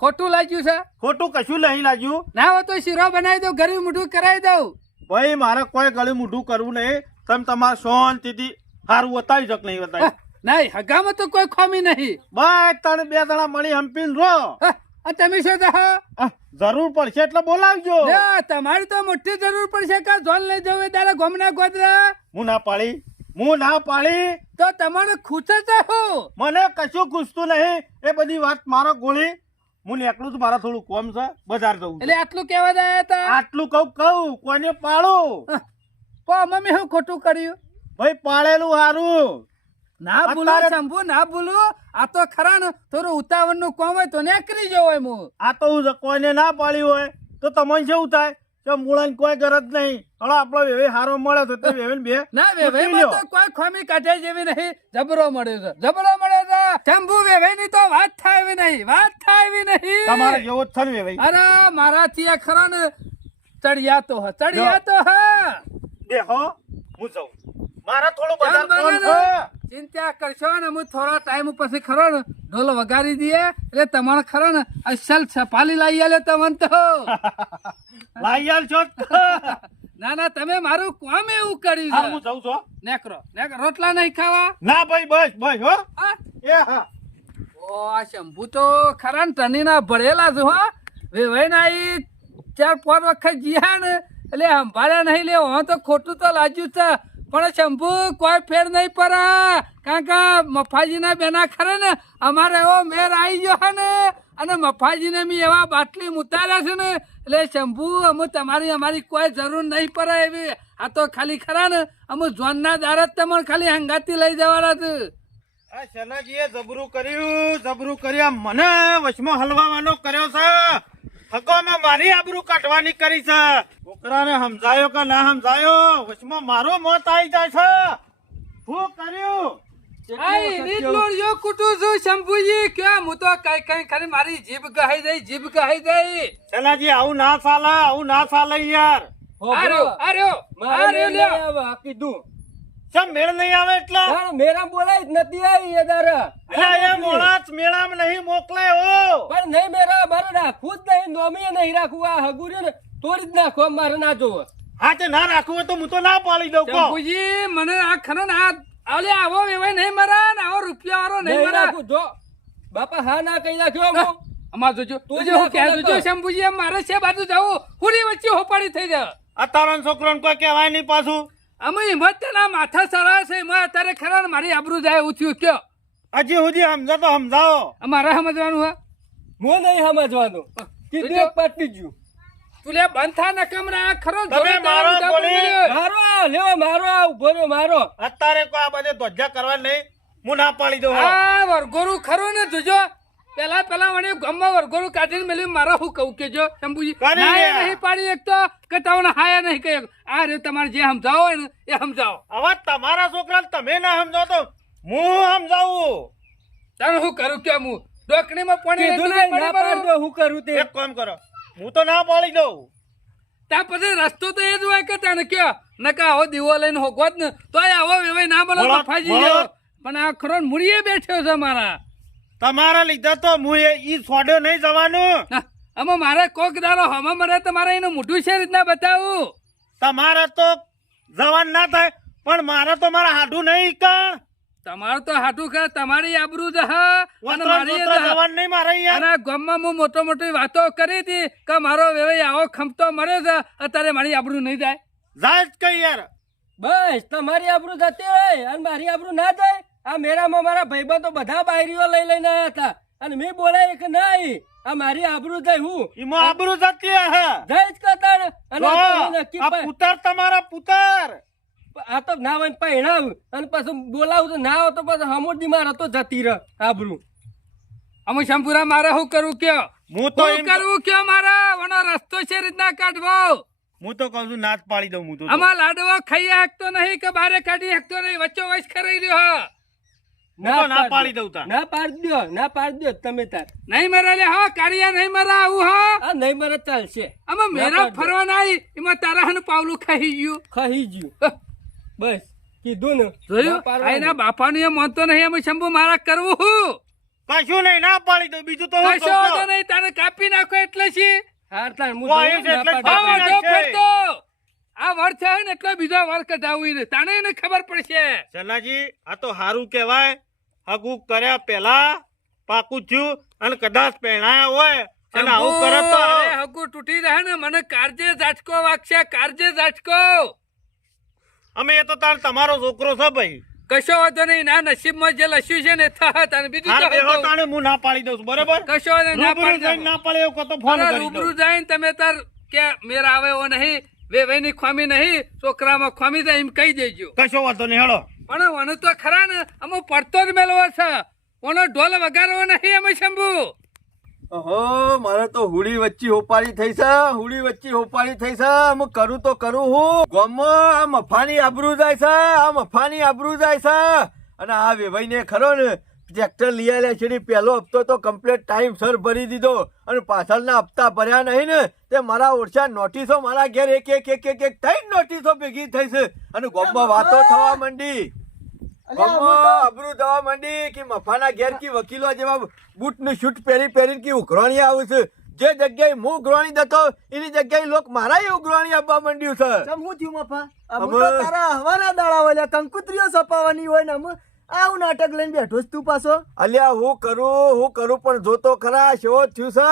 ખોટું લાગ્યું છે ખોટું કશું નહીં લાગ્યું ના હોય તો શીરો બનાવી દઉં ગરી મોઢું કરાવી દઉં ભાઈ મારે કોઈ ગળે મોઢું કરવું નહીં તમે તમારા શાંતિથી સારું બતાવી શક નહીં બતાવી નહીં હગામાં તો કોઈ ખોમી નહીં બસ 2 જણા મળી હંપીને રહો તમે શું કહો જરૂર પડશે એટલે બોલાવજો તમારી તો મોટી જરૂર પડશે કે જોન લઈ જવું તારા ગોમના ગોદરા હું ના પાડી તો તમારે ખૂચે છે હું મને કશું ખૂચતું નહીં એ બધી વાત મારો ગોળી હું એકલું જ મારા થોડું કોમ છે બજાર જવું એટલે આટલું કેવા જાય હતા આટલું કહું કોઈને પાડું મમ્મી હું ખોટું કર્યું ભાઈ પાડેલું હારું ના ભૂલો અત્યારે- શંભુ ના ભૂલો. આ તો ખરા ને થોડું ઉતાવળ નું કામ હોય તો નીકળી જવો હોય હું. આ તો હું કોઈને ના પાડ્યું હોય તો તમને શું થાય કે મૂળાની કોઈ ગરજ નહીં. હવે આપણો વેવે હારો મળે તો તે વેવે બે ના મૂકી વેવાઈમાં લ્યો. તો કોઈ ખોમી કાઢે જેવી નહીં. જબરો મળ્યો છે, જબરો મળ્યો છે. શંભુ વેવાઈની તો વાત થાય એવી નહીં, વાત થાય એવી નહીં. તમારે જેવો જ છે ને વેવાઈ. અરે મારાથી આ ખરા ને ચડિયાતો હ, ચડિયાતો હ. બેહો હું જાઉં. મારા થોડું ચાલ બધા બને કામ ને. છે. ચિંતા કરશો ને હું થોડા ટાઈમ પછી ખરો ને ઢોલ વગાડી દઈએ એટલે તમારે ખરો ને અસલ છપાલી લાવી આલે તમને તો. લાઈ આલશો જ. ના ના તમે મારું કામ એવું કર્યું હા છે. હું જાઉં છું. નેકરો રોટલા નહીં ખાવા. ના ભાઈ બસ બસ હો. હા? એ હા ઓ આ શંભુ તો ખરા ને ટનીના ભરેલા છે હો. વેવાઈના ઈ 4-5 વખત જીયા ને એટલે સંભાળ્યા નહીં લે. હવે તો ખોટું તો લાગ્યું છે પણ શંભુ કોઈ ફેર નહીં પડે. કારણ કે મફાજીના બેના ખરે ને અમારે એવો મેર આવી ગયો છે ને અને મફાજીને બી એવા બાટલી ઉતાર્યા છે ને એટલે શંભુ અમે તમારી અમારી કોઈ જરૂર નહીં પડે એવી. આ તો ખાલી ખરા ને અમે જોનના દારત તમને ખાલી હંગાતી લઈ જવાના છે. આ શનાજીએ જબરું કર્યું. મને વચમાં હલવાનો કર્યો છે. હકોમાં મારી આબરૂ કાઢવાની કરી છે. છોકરાને સમજાયો કે ના સમજાયો વચમાં મારો મોત આવી જાય છે. શું કર્યું? આઈ નીચલોડિયો કૂટું છું શંભુજી. ક્યાં હું તો કઈ કઈ ખરી મારી જીભ ગહાઈ ગઈ, જીભ ગહાઈ ગઈ. શનાજી આવું ના ચાલે યાર. આર્યો લ્યો. કીધું ચમ મેળ નહીં આવે એટલે મેરા બોલાય જ નથી આવી એ દારા. એટલે એ મોળાચ મેળામાં નહીં મોકલે હો. પણ નહીં મેરા મારે રાખવું જ નહીં, નોમીએ નહીં રાખવું. આ હગુર્યો ને તોડી જ નાખો, મારે ના જોવો. હા તે ના રાખવું હોય તો હું તો ના પાડી દઉં કહો. શંભુજી મને આ ખરો ને આ આલે આવો વેવાય નહીં મરા ને આવો રૂપિયા વાળો નહીં નહીં મરા. રાખવું. જો બાપા હા ના કહી નાખ્યો હું. અમાર જોજો હું કહે જોજો શંભુજી એમ મારે છે બાજુ જવું હુડી વચ્ચે હોપાડી થઈ જાય. અત્યારના છોકરાને કોઈ કહેવાય નહીં પાછું. અમે હિંમત ના માથા સરા છે એમાં અત્યારે ખરા ને મારી આબરૂ જાય એવું થયું કયો. હજી સુધી સમજો તો સમજાવો. અમારે સમજવાનું હા. હું નહીં સમજવાનું. કીધું જોજો. એક પટી ગયું. તું લે બંધ થા ને કમરા ખરો તમે ધોળે મારો દારૂ બોલી. મળ્યો. મારો આ લેવો, મારો આ ઉભો રહ્યો, મારો. અત્યારે કોઈ આ બધે ધ્વજા કરવા નહીં. હું ના પાડી દઉં હો. આ વરઘોડું ખરું ને જોજો પેલા વણે ગામમાં વરઘોડું કાઢીને મેલી મારે હું કહું કેજો શંભુજી કરી નાય લે. નહીં પાડી એક તો કે તમને હાયા નહીં કહે. આ રે તમારે જે સમજાવો હોય ને એ સમજાવો. હવે તમારા છોકરાને તમે ના સમજાવો તો હું સમજાવું. તારે હું કરું કે હું ડોકણીમાં પાણી કીધું નાખીને નહીં, ના પાણી પાડ ભરું. દો, હું કરું તે. એક કામ કરો, હું તો ના પાડી દઉં. ત્યાં પછી રસ્તો તો એ જ હોય કે તને કયો નકા આવો દીવો લઈને હોગવત ને તોય આવો વેવાય ના બોલો બોલો, ફાજી બોલો. ગયો. પણ આ ખરો ને મૂળીએ બેઠ્યો છે મારા. તમારા લીધે તો હું ઈ છોડ્યો નહીં જવાનું. ના, આમાં મારે કોક દારો હમા મરે તો મારે એનું મોઢું છે રીતના બતાવું. તમારે તો જવાન ના થાય પણ મારે તો મારા હાડું નહીં કણ. તમારું તો હાટું ખા તમારી આબરૂ જ હા અને મારી એ જ હા. જવાન નહીં મારે યાર. અને ગામમાં હું મોટી વાતો કરી હતી કે મારો વેવાઈ આવો ખમતો મર્યો છે અત્યારે મારી આબરૂ નહીં જાય. જાય જ કઈ યાર. બસ તમારી આબરૂ જતી હોય અને મારી આબરૂ ના જાય. આ મેરામાં મારા ભાઈબંધો બધા બાયરીઓ લઈ લઈને આવ્યા હતા અને મેં બોલાય કે નહીં આ મારી આબરૂ જાય. હું ઈમાં આબરૂ જતી હે. જઈ જ કરતા ને. અને આ તો હું નક્કી આ પ- પુતર તમારા પુતર. આ તો ના હોય પહેણાવ અને પછી બોલાવું તો ના હોય તો પછી હમુરદી મારે તો જતી રહે આબરૂ. અમે શંભુરા મારે શું કરવું કયો હું તો શું કરવું કયો મારે વનો રસ્તો છે રીતના કાઢવો. હું તો કહું છું નાચ પાડી દઉં હું તો. આમાં લાડવો ખાઈ શકતો નહીં કે બારે કાઢી શકતો નહીં વચ્ચો વચ કરી રહ્યો. હું તો ના પાડી દઉં તાર. ના પાડી દો, ના પાડી દો તમે તાર. નહીં મરા લે હા કાઢિયા નહીં મરા આવું હા. આ નહીં મારે ચાલશે. આમાં મેરા ફરવા નાઈ એમાં તારા હન પાવલું ખાઈ ગયું. ખાઈ ગયું. બસ કીધું ને. જોયું ના પાડવાનું. આઈના બાપાનું એ માનતો નહીં અમે શંભુ મારા કરવું હું. કશું નહીં ના પાડી દઉં બીજું તો હું કશો કહું વાંધો છું. નહીં તારે કાપી નાખો એટલે છે. હાર તાર હું વાહ, જાઉં, એટલે ના જ પાડી હા, દો. વાંધો નાખશે. પડતો. આ વર છે ને એટલો બીજો વર કઢાવું ને તાને એને ખબર પડશે. સલાજી આ તો સારું કહેવાય. હગું કર્યા પહેલા પાકું થયું અને કદાચ પહેણાયા હોય અને આવું કરે તો અરે હગું તૂટી રહે ને મને કારજે ઝાટકો વાગશે કારજે ઝાટકો. અમે એ તો તાર તમારો છોકરો છે ભાઈ. કશો વાંધો નહીં ના નસીબમાં જે લસ્યું છે ને થાત અને બીજું હાર તો બેહો હું કહું. તાણે હું ના પાડી દઉં છું બરાબર. કશો વાંધો નહીં, ના રૂબરૂ પાડી જઈને દો. ના પાડે એવું કહો તો ફોન અરે કરી રૂબરૂ દઉં. જઈને તમે તાર કે મેર આવે એવો નહીં વેવાઈની ખોમી નહીં છોકરામાં ખોમી થાય એમ કહી દેજો. કશો વાંધો નહીં હેડો. પણ વનો તો ખરા ને અમે પડતો જ મેળવો છે ઓનો ઢોલ વગાડવો નહીં અમે શંભુ. ઓહો મારે તો હુડી વચ્ચી હોપારી થઈ છે, હુડી વચ્ચી હોપારી થઈ છે. હું કરું તો કરું હું ગામમાં આ મફાની આબરૂ જાય છે, આ મફાની આબરૂ જાય છે. અને આ વેવાઈને ખરો ને ટ્રેક્ટર લઈ આવ્યા છે, પહેલો હપ્તો તો કમ્પ્લીટ ટાઈમસર ભરી દીધો અને પાછળના હપ્તા ભર્યા નહીં ને તે મારા ઓરછા નોટિસો મારા ઘેર એક એક એક એક એક થઈને નોટિસો ભેગી થઈ છે અને ગામમાં વાતો થવા માંડી, ગામમાં આબરૂ થવા માંડી કે મફાના ઘેર કી વકીલો જેવા બૂટ નું શૂટ પહેરી પહેરીને કે ઉઘરાણી આવે છે. જે જગ્યાએ હું ઉઘરાણી દેતો એની જગ્યાએ લોક મારા ઉઘરાણી આપવા માંડ્યું છે. શું થયું મફા? અમે તો તારા હવાના દાડા હોય કંકુત્રીઓ સપાવાની હોય ને અમે આવું નાટક લઈને બેઠો તું પાછો. અલ્યા હું કરું પણ જોતો ખરા શેવો થયું છે.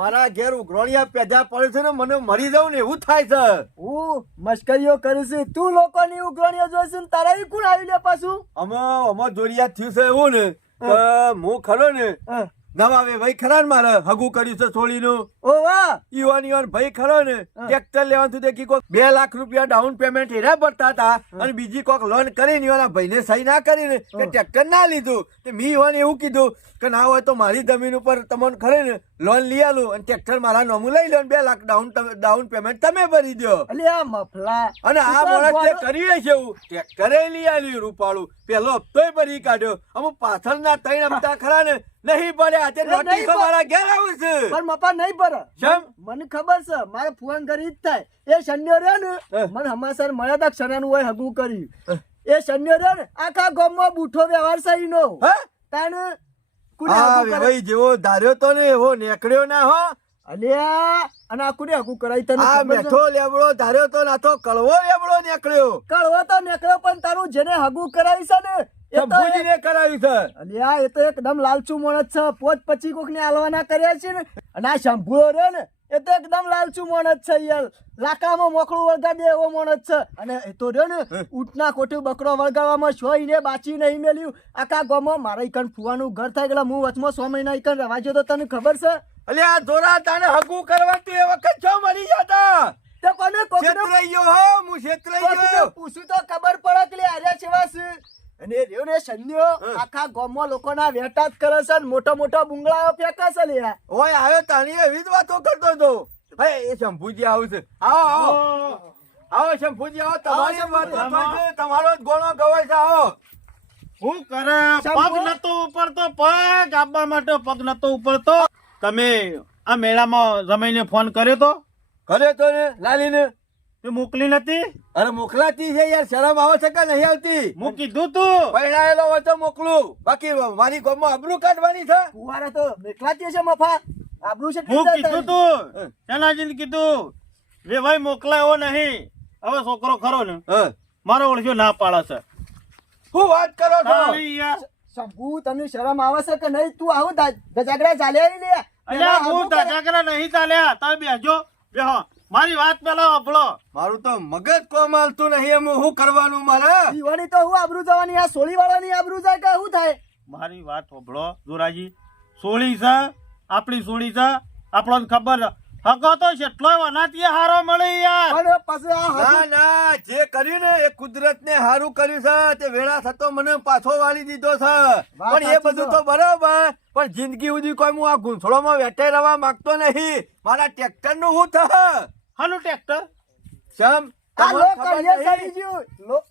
મારા ઘેર ઉઘરાણીયા પેદા પડે છે ને મને મરી જાઉં ને એવું થાય છે. હું મશ્કરીઓ કરું છું, તું લોકોની ઉઘરાણીઓ જોઈશું ને તારા ઈ કોણ આવી લે પાછું? અમે જોડિયા થયું છે એવું ને હું ખરો ને નવા ભાઈ ખરા ને મારે હગું કર્યું છે છોડીનું. ઓ વાહ ઈવાન ભાઈ ખરો ને ટ્રેક્ટર લેવાનું થયું કે કોક 2 લાખ રૂપિયા ડાઉન પેમેન્ટ એના ભરતા હતા અને બીજી કોક લોન કરીને ઈવાના ભાઈને સહી ના કરીને તે ટ્રેક્ટર ના લીધું. તે મી ઈવાને એવું કીધું કે ના હોય તો મારી જમીન ઉપર તમને ખરે ને લોન લઈ આલું અને ટ્રેક્ટર મારા નોમું લઈ લો 2 લાખ ડાઉન પેમેન્ટ તમે ભરી દો. અલ્યા મફલા અને આ માણસ જે કર્યું છે એવું ટ્રેક્ટરે લઈ આવ્યું રૂપાળું, પેલો હપ્તોય ભરી કાઢ્યો. અમુક પાછળના 3 હપ્તા ખરા ને નહીં ભરે. આજે નોટિસો મારા ઘેર આવું છે પણ મફા નહીં ભરે. કેમ? મને ખબર છે મારે ફોન કરી જ થાય. એ શન્યો રહ્યો ને મને હમાસર મળ્યા તા ક્ષણાનું હોય હગું કર્યું. એ શન્યો રહ્યો ને આખા ગામમાં બૂઠો વ્યવહાર સહી નો તાણ ભાઈ જેવો ધાર્યો તો ને એવો નીકળ્યો ના હો. અલ્યા અને આ કુને હગું કરાઈ તને આ મેઠો લેબડો ધાર્યો તો ના તો કળવો લેબડો નીકળ્યો. કળવો તો નીકળ્યો પણ તારું જેને હગું કરાવી છે ને શંભુજીને કરાવ્યું છે. અલ્યા એ તો એકદમ લાલચુ માણસ છે. 5-25 કોક ને આલવાના કર્યા છે ને અને આ શંભુ રહ્યો ને એ તો એકદમ લાલચુ માણસ છે યાર. લાકડામાં મોકળું વળગાડી દે એવો માણસ છે. અને એ તો રહ્યો ને ઊંટના કોઠું બકરો વળગાડવામાં છોઈને બાચી નહીં મેલ્યું. આખા ગામમાં મારા ઈકન ફુવાનું ઘર થઈ ગયેલા. હું વચમાં 6 મહિના ઈકન રવા ગયો તો તને ખબર છે? અલ્યા ધોરા તાને હગું કરવા તું એ વખત છો મરી જતા. તે કોને છેતરાઈ ગયો હો, હું છેતરાઈ ગયો. પૂછું તો ખબર પડે કે લે આર્યા છેવા છે. અને રહ્યો ને સંન્યો આખા ગામમાં લોકોના વેટા જ કરે છે ને મોટા મોટા બુંગળાઓ ફેંકે છે લે. ઓય આવ્યો તાણી એવી જ વાતો કરતો હતો. ભાઈ એ શંભુજી આવું છે. આવો આવો શંભુજી આવો. તમારી વાત થાય છે, તમારો જ ગોળો ગવાય છે. આવો. હું કરે પગ નતો ઉપડતો, પગ આપવા માટે પગ નતો ઉપડતો. તમે આ મેળામાં જમાઈને ફોન કર્યો તો? કર્યો તો ને લાલીને તે મોકલી નથી? અરે મોકલાતી છે યાર, શરમ આવે છે કે નહીં આવતી? હું કીધું તું પૈણાયેલો હોય તો મોકલું, બાકી મારી ગામમાં આબરૂ કાઢવાની છે. કુવારે તો મેકલાતી છે મફા આબરૂ છે. હું કીધું તું ચનાજીને કીધું વે ભાઈ મોકલાયો નહીં. હવે છોકરો ખરો ને મારો ઓળખ્યો ના પાડે છે. શું વાત કરો છો? શંભુ તને શરમ આવે છે કે નહીં? તું આવું ધજાગરા ચાલ્યા નહીં લે. અલ્યા હું ધજાગરા નહીં ચાલ્યા. તમે બેસજો બેહો. મારી વાત પેલા સાંભળો. મારું તો મગજ કોમ હાલતું નહીં. એમ શું કરવાનું મારે? દીવાની તો હું આબરૂ જવાની. આ સોળી વાળાની આબરૂ જાય કે શું થાય? મારી વાત સાંભળો જોરાજી. સોળી છે આપણી સોળી છે, આપણને ખબર છે. હકો તો કેટલો વનાતી હારો મળે યાર. પણ પછી આ ના ના જે કર્યું ને એ કુદરત ને હારું કર્યું છે. તે વેળા થતો મને પાછો વાળી દીધો છે. પણ એ બધું તો બરાબર, પણ જિંદગી સુધી કોઈ હું આ ગૂંથળોમાં વેઠે રહેવા માંગતો નહીં. મારા ટ્રેક્ટર નું શું થશે? હાલું ટ્રેક્ટર શમ આ લોક અળિયો કાઢી ગયું.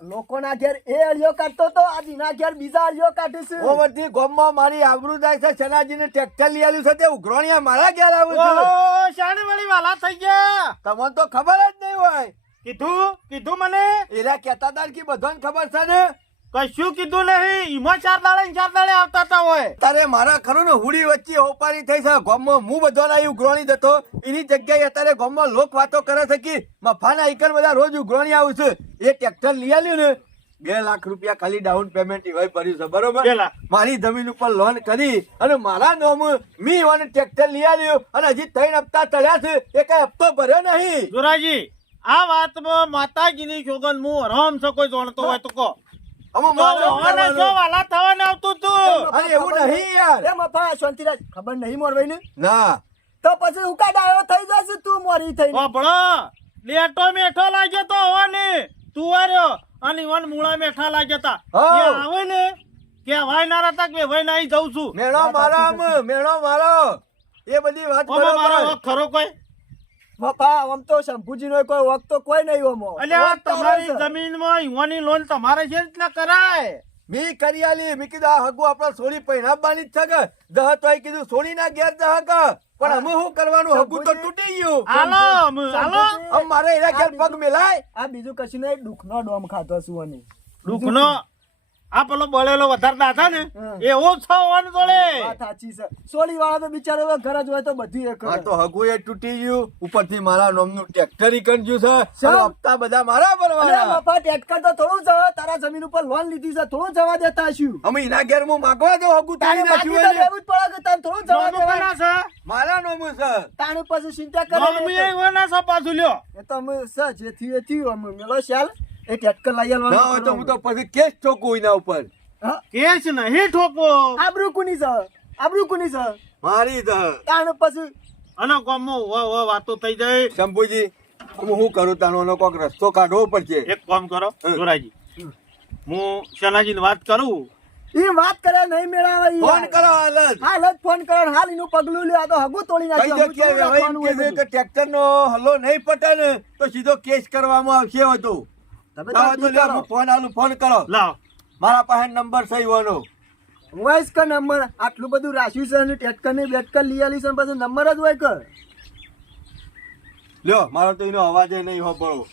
લોકોના ઘેર એ અળિયો કાઢતો તો આ દીના ઘેર બીજા અળિયો કાઢે છે. ઓવરથી ગામમાં મારી આબરૂ જાય છે. સનાજીને ટ્રેક્ટર લઈ આવ્યું છે તે ઉઘરાણીયા મારા ઘેર આવું છે. ઓહો શાણી વાળી વાલા થઈ ગયા. તમને તો ખબર જ નહીં હોય. કીધું મને એરા કહેતા હતા કે બધાને ખબર છે ને. કશું કીધું નહીં. ઈમાં 4 દાડે આવતા હતા હોય. તારે મારા ખરું ને હુડી વચ્ચે હોપારી થઈ છે. ગામમાં હું બધો ના ઉઘરાણી દેતો એની જગ્યાએ અત્યારે ગામમાં લોક વાતો કરે છે કે મફાના ઈકર બધા રોજ ઉઘરાણી આવું છે. એ ટ્રેક્ટર લઈ આવ્યું ને 2 લાખ રૂપિયા ખાલી ડાઉન પેમેન્ટ એવાય ભર્યું છે. બરોબર? મારી જમીન ઉપર લોન કરી અને મારા નામ મી અને ટ્રેક્ટર લઈ આવ્યું અને હજી 3 હપ્તા ચડ્યા છે. એ કઈ હપ્તો ભર્યો નહીં. જોરાજી આ વાતમાં માતાજીની સોગંદ હું આરામ છે. કોઈ જાણતો હોય તો કહો. વાલા થવાને આવતું તું. અરે એવું નહીં યાર. એ મફા શાંતિરાજ ખબર નહીં મોરવાઈ ને ના તો પછી ઉકા ડાયો થઈ જશે તું મોરી થઈ. બાપડો લેટો મેઠો લાગ્યો તો હોવાની તું આર્યો અને ઈવન મૂળા મેઠા લાગ્યા હતા હા. એ આવે ને કે ભાઈ ના હતા કે ભાઈ ના જઉં છું મેળો મારો આમ, મેળો મારો એ બધી વાત ઓમાં મારો બરોબર. વખ ખરો કોઈ પપ્પા આમ તો શંભુજી નો કોઈ વખત તો કોઈ નહીં ઓમો અલ્યા વખત તારો તમારી છે. જમીનમાં ઈવાની લોન તમારે છે એટલે કરાય મી કરી આલી મી કીધું આ હગુ આપડે સોળી પહેરાવવાની જ છે કે દહ તોય કીધું સોળી ના ઘેર દહ કે પણ અમે શું કરવાનું હગુ તો તૂટી ગયું હાલો આમ મારે એના ઘેર પગ મેલાય આ બીજું કશું નહીં દુઃખનો ડોમ ખાતો છું અને દુઃખનો આ પેલો બળેલો વધારે દાદા ને હમ. એવો જ થવાનું જોડે વાત સાચી છે સોળી વાળા તો બિચારો તો ઘર જ હોય તો બધું એ આ કરે તો હગુ એ તૂટી ગયું ઉપરથી મારા નામનું ટ્રેક્ટર ઈ કરજ્યું છે શેમ? અને હપ્તા બધા મારા અરે ભરવાના મફા ટ્રેક્ટર તો થોડું જવા તારા જમીન ઉપર લોન લીધી છે થોડું જવા દેતા છું અમે એના ઘેર હું માગવા દઉં હગુ તારે તોડી બાકી નાખ્યું તો એને. લેવું જ પડે કે તને થોડું જવા નોમું દેવાય કોના છે? મારા નામું છે તાણી પછી ચિંતા કરે નોમું નહીં એ કોના છે પાછું લ્યો? તો. એ તો અમે સ જે થયું એ થયું અમે મેલો શાલ એ ટ્રેક્ટર લઈ ના હોય તો હું તો પછી કેસ ઠોકું એના ઉપર કેસ નહીં ઠોકો આબરૂ કુની છે આબરૂ કુની છે મારી દહ તાણ પછી અને ગામમાં વાતો થઈ જાય શંભુજી હું શું કરું તાનો કોક રસ્તો કાઢવો પડશે એક કામ કરો જોરાજી હું શનાજીને વાત કરું એ વાત કરે નહીં મેળાવે ઈ ફોન યાર. કરો હાલત હાલ જ ફોન કરો હાલ એનું પગલું લે આ તો હગું તોડી કઈ નાખ્યું હગું જગ્યાએ તોડી નાખવાનું હોય વ્યવહાર બધું. કે ટ્રેક્ટર નો હલ્લો નહીં પટે ને તો સીધો કેસ કરવામાં આવશે હતો તમે તાવ તો તો લ્યો, હું ફોન આલું ફોન કરો લાવ મારા પાસે નંબર સહી વાનો વોઇસ કે નંબર આટલું બધું રાખ્યું છે અને ટેટકર ને બેટકર લઈ આલી છે અને પછી નંબર જ હોય કે લ્યો મારો તો એનો અવાજ નહીં હોબળો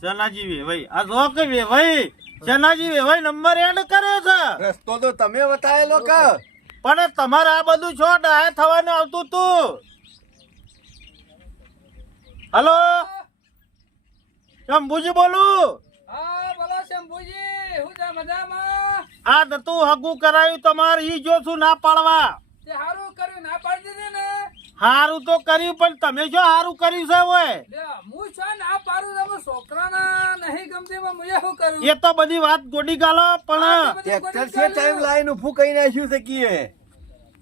શનાજી વેવાઈ આ જો કે વેવાઈ શનાજી વેવાઈ નંબર એડ કર્યો છે રસ્તો તો તમે બતાવેલો કે પણ તમારે આ બધું છો ડાય થવાનું આવતું તું હલો શંભુજી બોલું હા બોલો શંભુજી હું છે મજામાં આ નતું હગું કરાયું તમારે ઈ જો શું ના પાડવા તે હારું કર્યું ના પાડી દીધી ને હારું તો કર્યું પણ તમે જો હારું કર્યું છે ઓય લે, હું છો ના પાડું તમે છોકરાના નહીં ગમતી માં મુજે શું કરું એ તો બધી વાત ગોડી ગાલો પણ ટ્રેક્ટર છે ટાઈમ લાઈન ઉભું કઈ નાખ્યું છે કીએ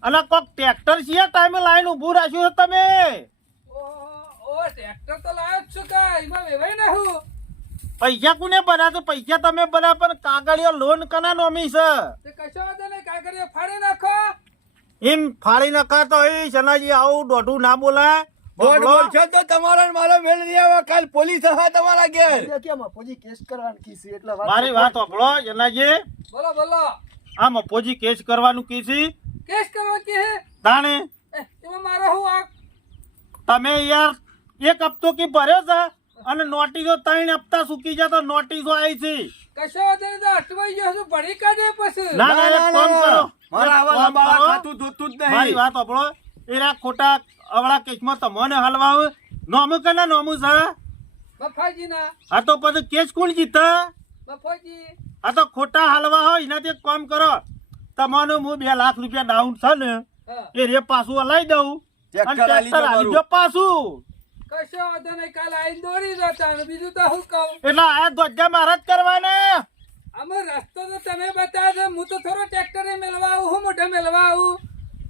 અને કોક ટ્રેક્ટર છે ટાઈમે લાઈન ઉભું રાખ્યું છે તમે ઓ ટ્રેક્ટર તો લાયો જ છું કે એમાં વેવાય ના હું પૈસા કોને બના તો પૈસા તમે બના પણ કાગળિયો લોન કના નોમી છે તે કશો વાંધો નહીં કાગળીઓ ફાડી નાખો એમ ફાડી નકા તો એ શનાજી આવું દોઢું ના બોલાય બોલ બોલશો તો તમારો ને મારો મેળ નહીં આવે કાલ પોલીસ હશે તમારા ઘેર એટલે કેમ અપોજી કેસ કરવાની કીધી એટલે વાત મારી વાત સાંભળો શનાજી બોલો બોલો આ મફોજી કેસ કરવાનું કીધી કેસ કરવા કે હે તાણે એમાં મારે હું આ તમે યાર એક હપ્તો કી ભર્યો છે અને નોટિસો 3 હપ્તા સુકી જાય તો નોટિસો આવી છે કશો વાંધો નહીં તો અટવાઈ ગયો છું ભરી કાઢે પછી ના ના એક કામ કરો મારા એક આવા કામ લંબાળા કરો. ખાતું જોતું જ મારી નહીં વાત સાંભળો એરા ખોટા અવળા કેસમાં તમને હલવાવ નોમું કે ના નોમું છે મફાજી ના આ તો પછી કેસ કોણ જીતે મફાજી આ તો ખોટા હલવા હોય એનાથી એક કામ કરો તમારું હું 2 લાખ રૂપિયા ડાઉન છે ને હા એ રે પાછું હલાઈ દઉં અને ટ્રેક્ટર આલી ટ્રેક્ટર દો આલી મારું. દો પાછું કશો વાંધો નહીં કાલ આઈને દોડી જતા અને બીજું તો હું કહું એટલે આ ધોજા મારા જ કરવાના અમે રસ્તો તો તમે બતાવ્યો છે હું તો થોડો ટ્રેક્ટરે મેળવા આવું હું મોઢે મેળવા આવું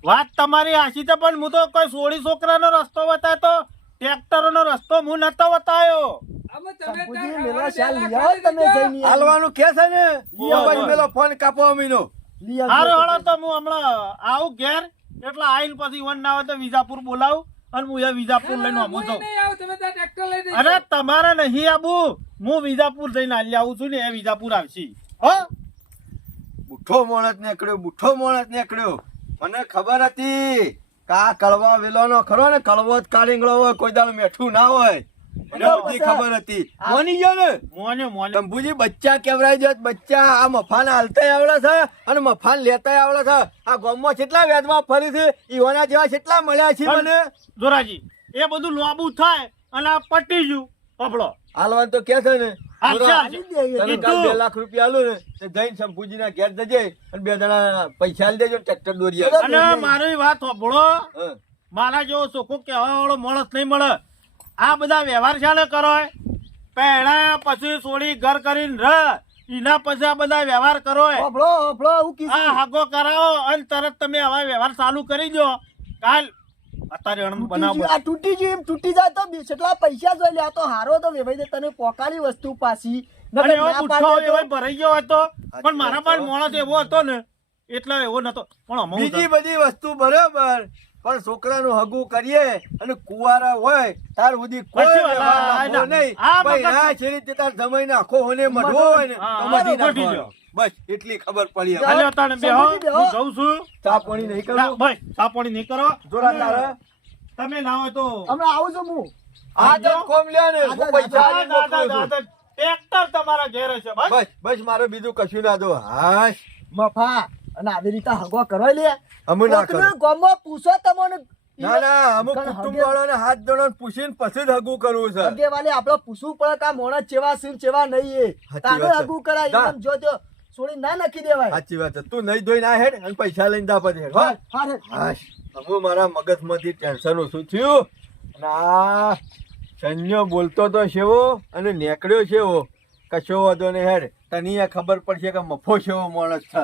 વાત તમારી હાચી છે પણ હું તો કોઈ સોળી છોકરાનો રસ્તો બતાવતો ટ્રેક્ટરનો રસ્તો હું નતો બતાવ્યો અમે તમે શંભુજી ત્યાં મેલો ખાવા શાલ બે લઈ લાખ આવો તમે ખાલી જઈને હાલવાનું કે છે ને ઓય, એ પછી ઓય. પેલો ફોન કાપો અમીનો લઈ આવજો. હારો હાલો તો હું હમણાં આવું ઘેર એટલે આઈને પછી વન ના હોય તો વિજાપુર બોલાવું અને હું એ વિજાપુર લઈને આવું હું છું નહીં આવું તમે ત્યાં ટ્રેક્ટર લઈ દેજો અરે તમારે નહીં આવું હું વિજાપુર જઈને આલી આવું છું ને એ વિજાપુર આવશે હો બુઠ્ઠો માણસ નીકળ્યો મને ખબર હતી કે આ કળવા વેલોનો ખરો ને કળવો જ કાળીંગળો હોય કોઈ દાડો મેઠું ના હોય એને બધી ખબર હતી મોની ગયો ને મોને મોને શંભુજી બચ્ચા કેવરાઈ જાય બચ્ચા આ મફાન હાલતાય આવડે છે અને મફાન લેતાય આવડે છે આ ગામમાં કેટલા વેદમાં ફરી છે ઈવાના જેવા કેટલા મળ્યા છે મને જોરાજી એ બધું લોબુ થાય અને આ પટી ગયું પબળો હાલવાનું તો કે છે ને અચ્છા તને કાલ 2 લાખ રૂપિયા આલું ને તે જઈને શંભુજીના ઘેર જજે અને 2 જણા પૈસા આલી દેજો ટ્રેક્ટર દોરી આવે. અને મારી વાત સાંભળો હં. મારા જેવો ચોખ્ખો કહેવા વાળો માણસ નહીં મળે આ બધા વ્યવહાર શાને કરો પહેલા પછી સોળી ઘર કરીને રહ એના પછી આ બધા વ્યવહાર કરો હોભળો, હોભળો, હું આ કીધું. હાગો કરાવો અને તરત તમે આવા વ્યવહાર ચાલુ કરી દો કાલ અત્યારે અણમ તૂટી બનાવો ગયું, આ તૂટી ગયું એમ તૂટી જાય તો કેટલા પૈસા જોઈ લે આ તો હારો તો વેભાઈ દે તને પોકાળી વસ્તુ પાછી અને એવો ના બુઠ્ઠો પાડે તો- એવો ભરાઈ ગયો હતો પણ મારા પાસે માણસ એવો હતો ને એટલે એવો નતો પણ અમુક બીજી બધી વસ્તુ બરાબર પણ છોકરાનું હગું કરીએ અને કુવારા હોય તાર સુધી કોઈ પછી વ્યવહાર આ રાખવો નહીં. આ ભાઈ, મગજ- ના છેડી તે તાર જમાઈને આખો હોને મઢવો હોય ને હા, તો મઢી મઢી નાખવાનો. દ્યો. બસ એટલી ખબર પડી હવે. હાલે તાણે બેહો હું બેહો. જઉં છું ચા પાણી નહીં ના, કરું ભાઈ ચા પાણી નહીં કરો જોરા તારે તમે ના હોય તો હમણાં આવું છું હું આ જ કોમ લ્યો ને હું પૈસા દાદા, આલીને દાદા, મોકલું છું. દાદા, ટ્રેક્ટર તમારા ઘેર હશે ભાઈ બસ બસ મારે બીજું કશું ના દો હાશ મફા અને આવી રીતે હગો કરવા લે અમે ના કોકને કરું. ગામમાં પૂછો તમને ના ના અમુક કારણ કુટુંબ હગે- વાળાને હાથ જોડો પૂછીને પછી જ હગું કરવું છે. હગે વાલે આપણે પૂછવું પડે કે આ મોણસ ચેવા છે ને ચેવા નહીં એ સાચી તાને વાત છે. હગું કરાય જા. એમ જો તો છોડી ના નાખી દેવાય સાચી વાત છે. તું નહીં ધોઈ ના હેડ અને પૈસા લઈને દા પછી હેડ, હો? હારે હાશ હવે મારા મગજમાંથી ટેન્શન ઓછું થયું અને આ સંયો બોલતો તો શેવો અને નીકળ્યો શેવો કશો વાંધો નહીં હેડ તને ખબર પડશે કે મફો શેવો માણસ છે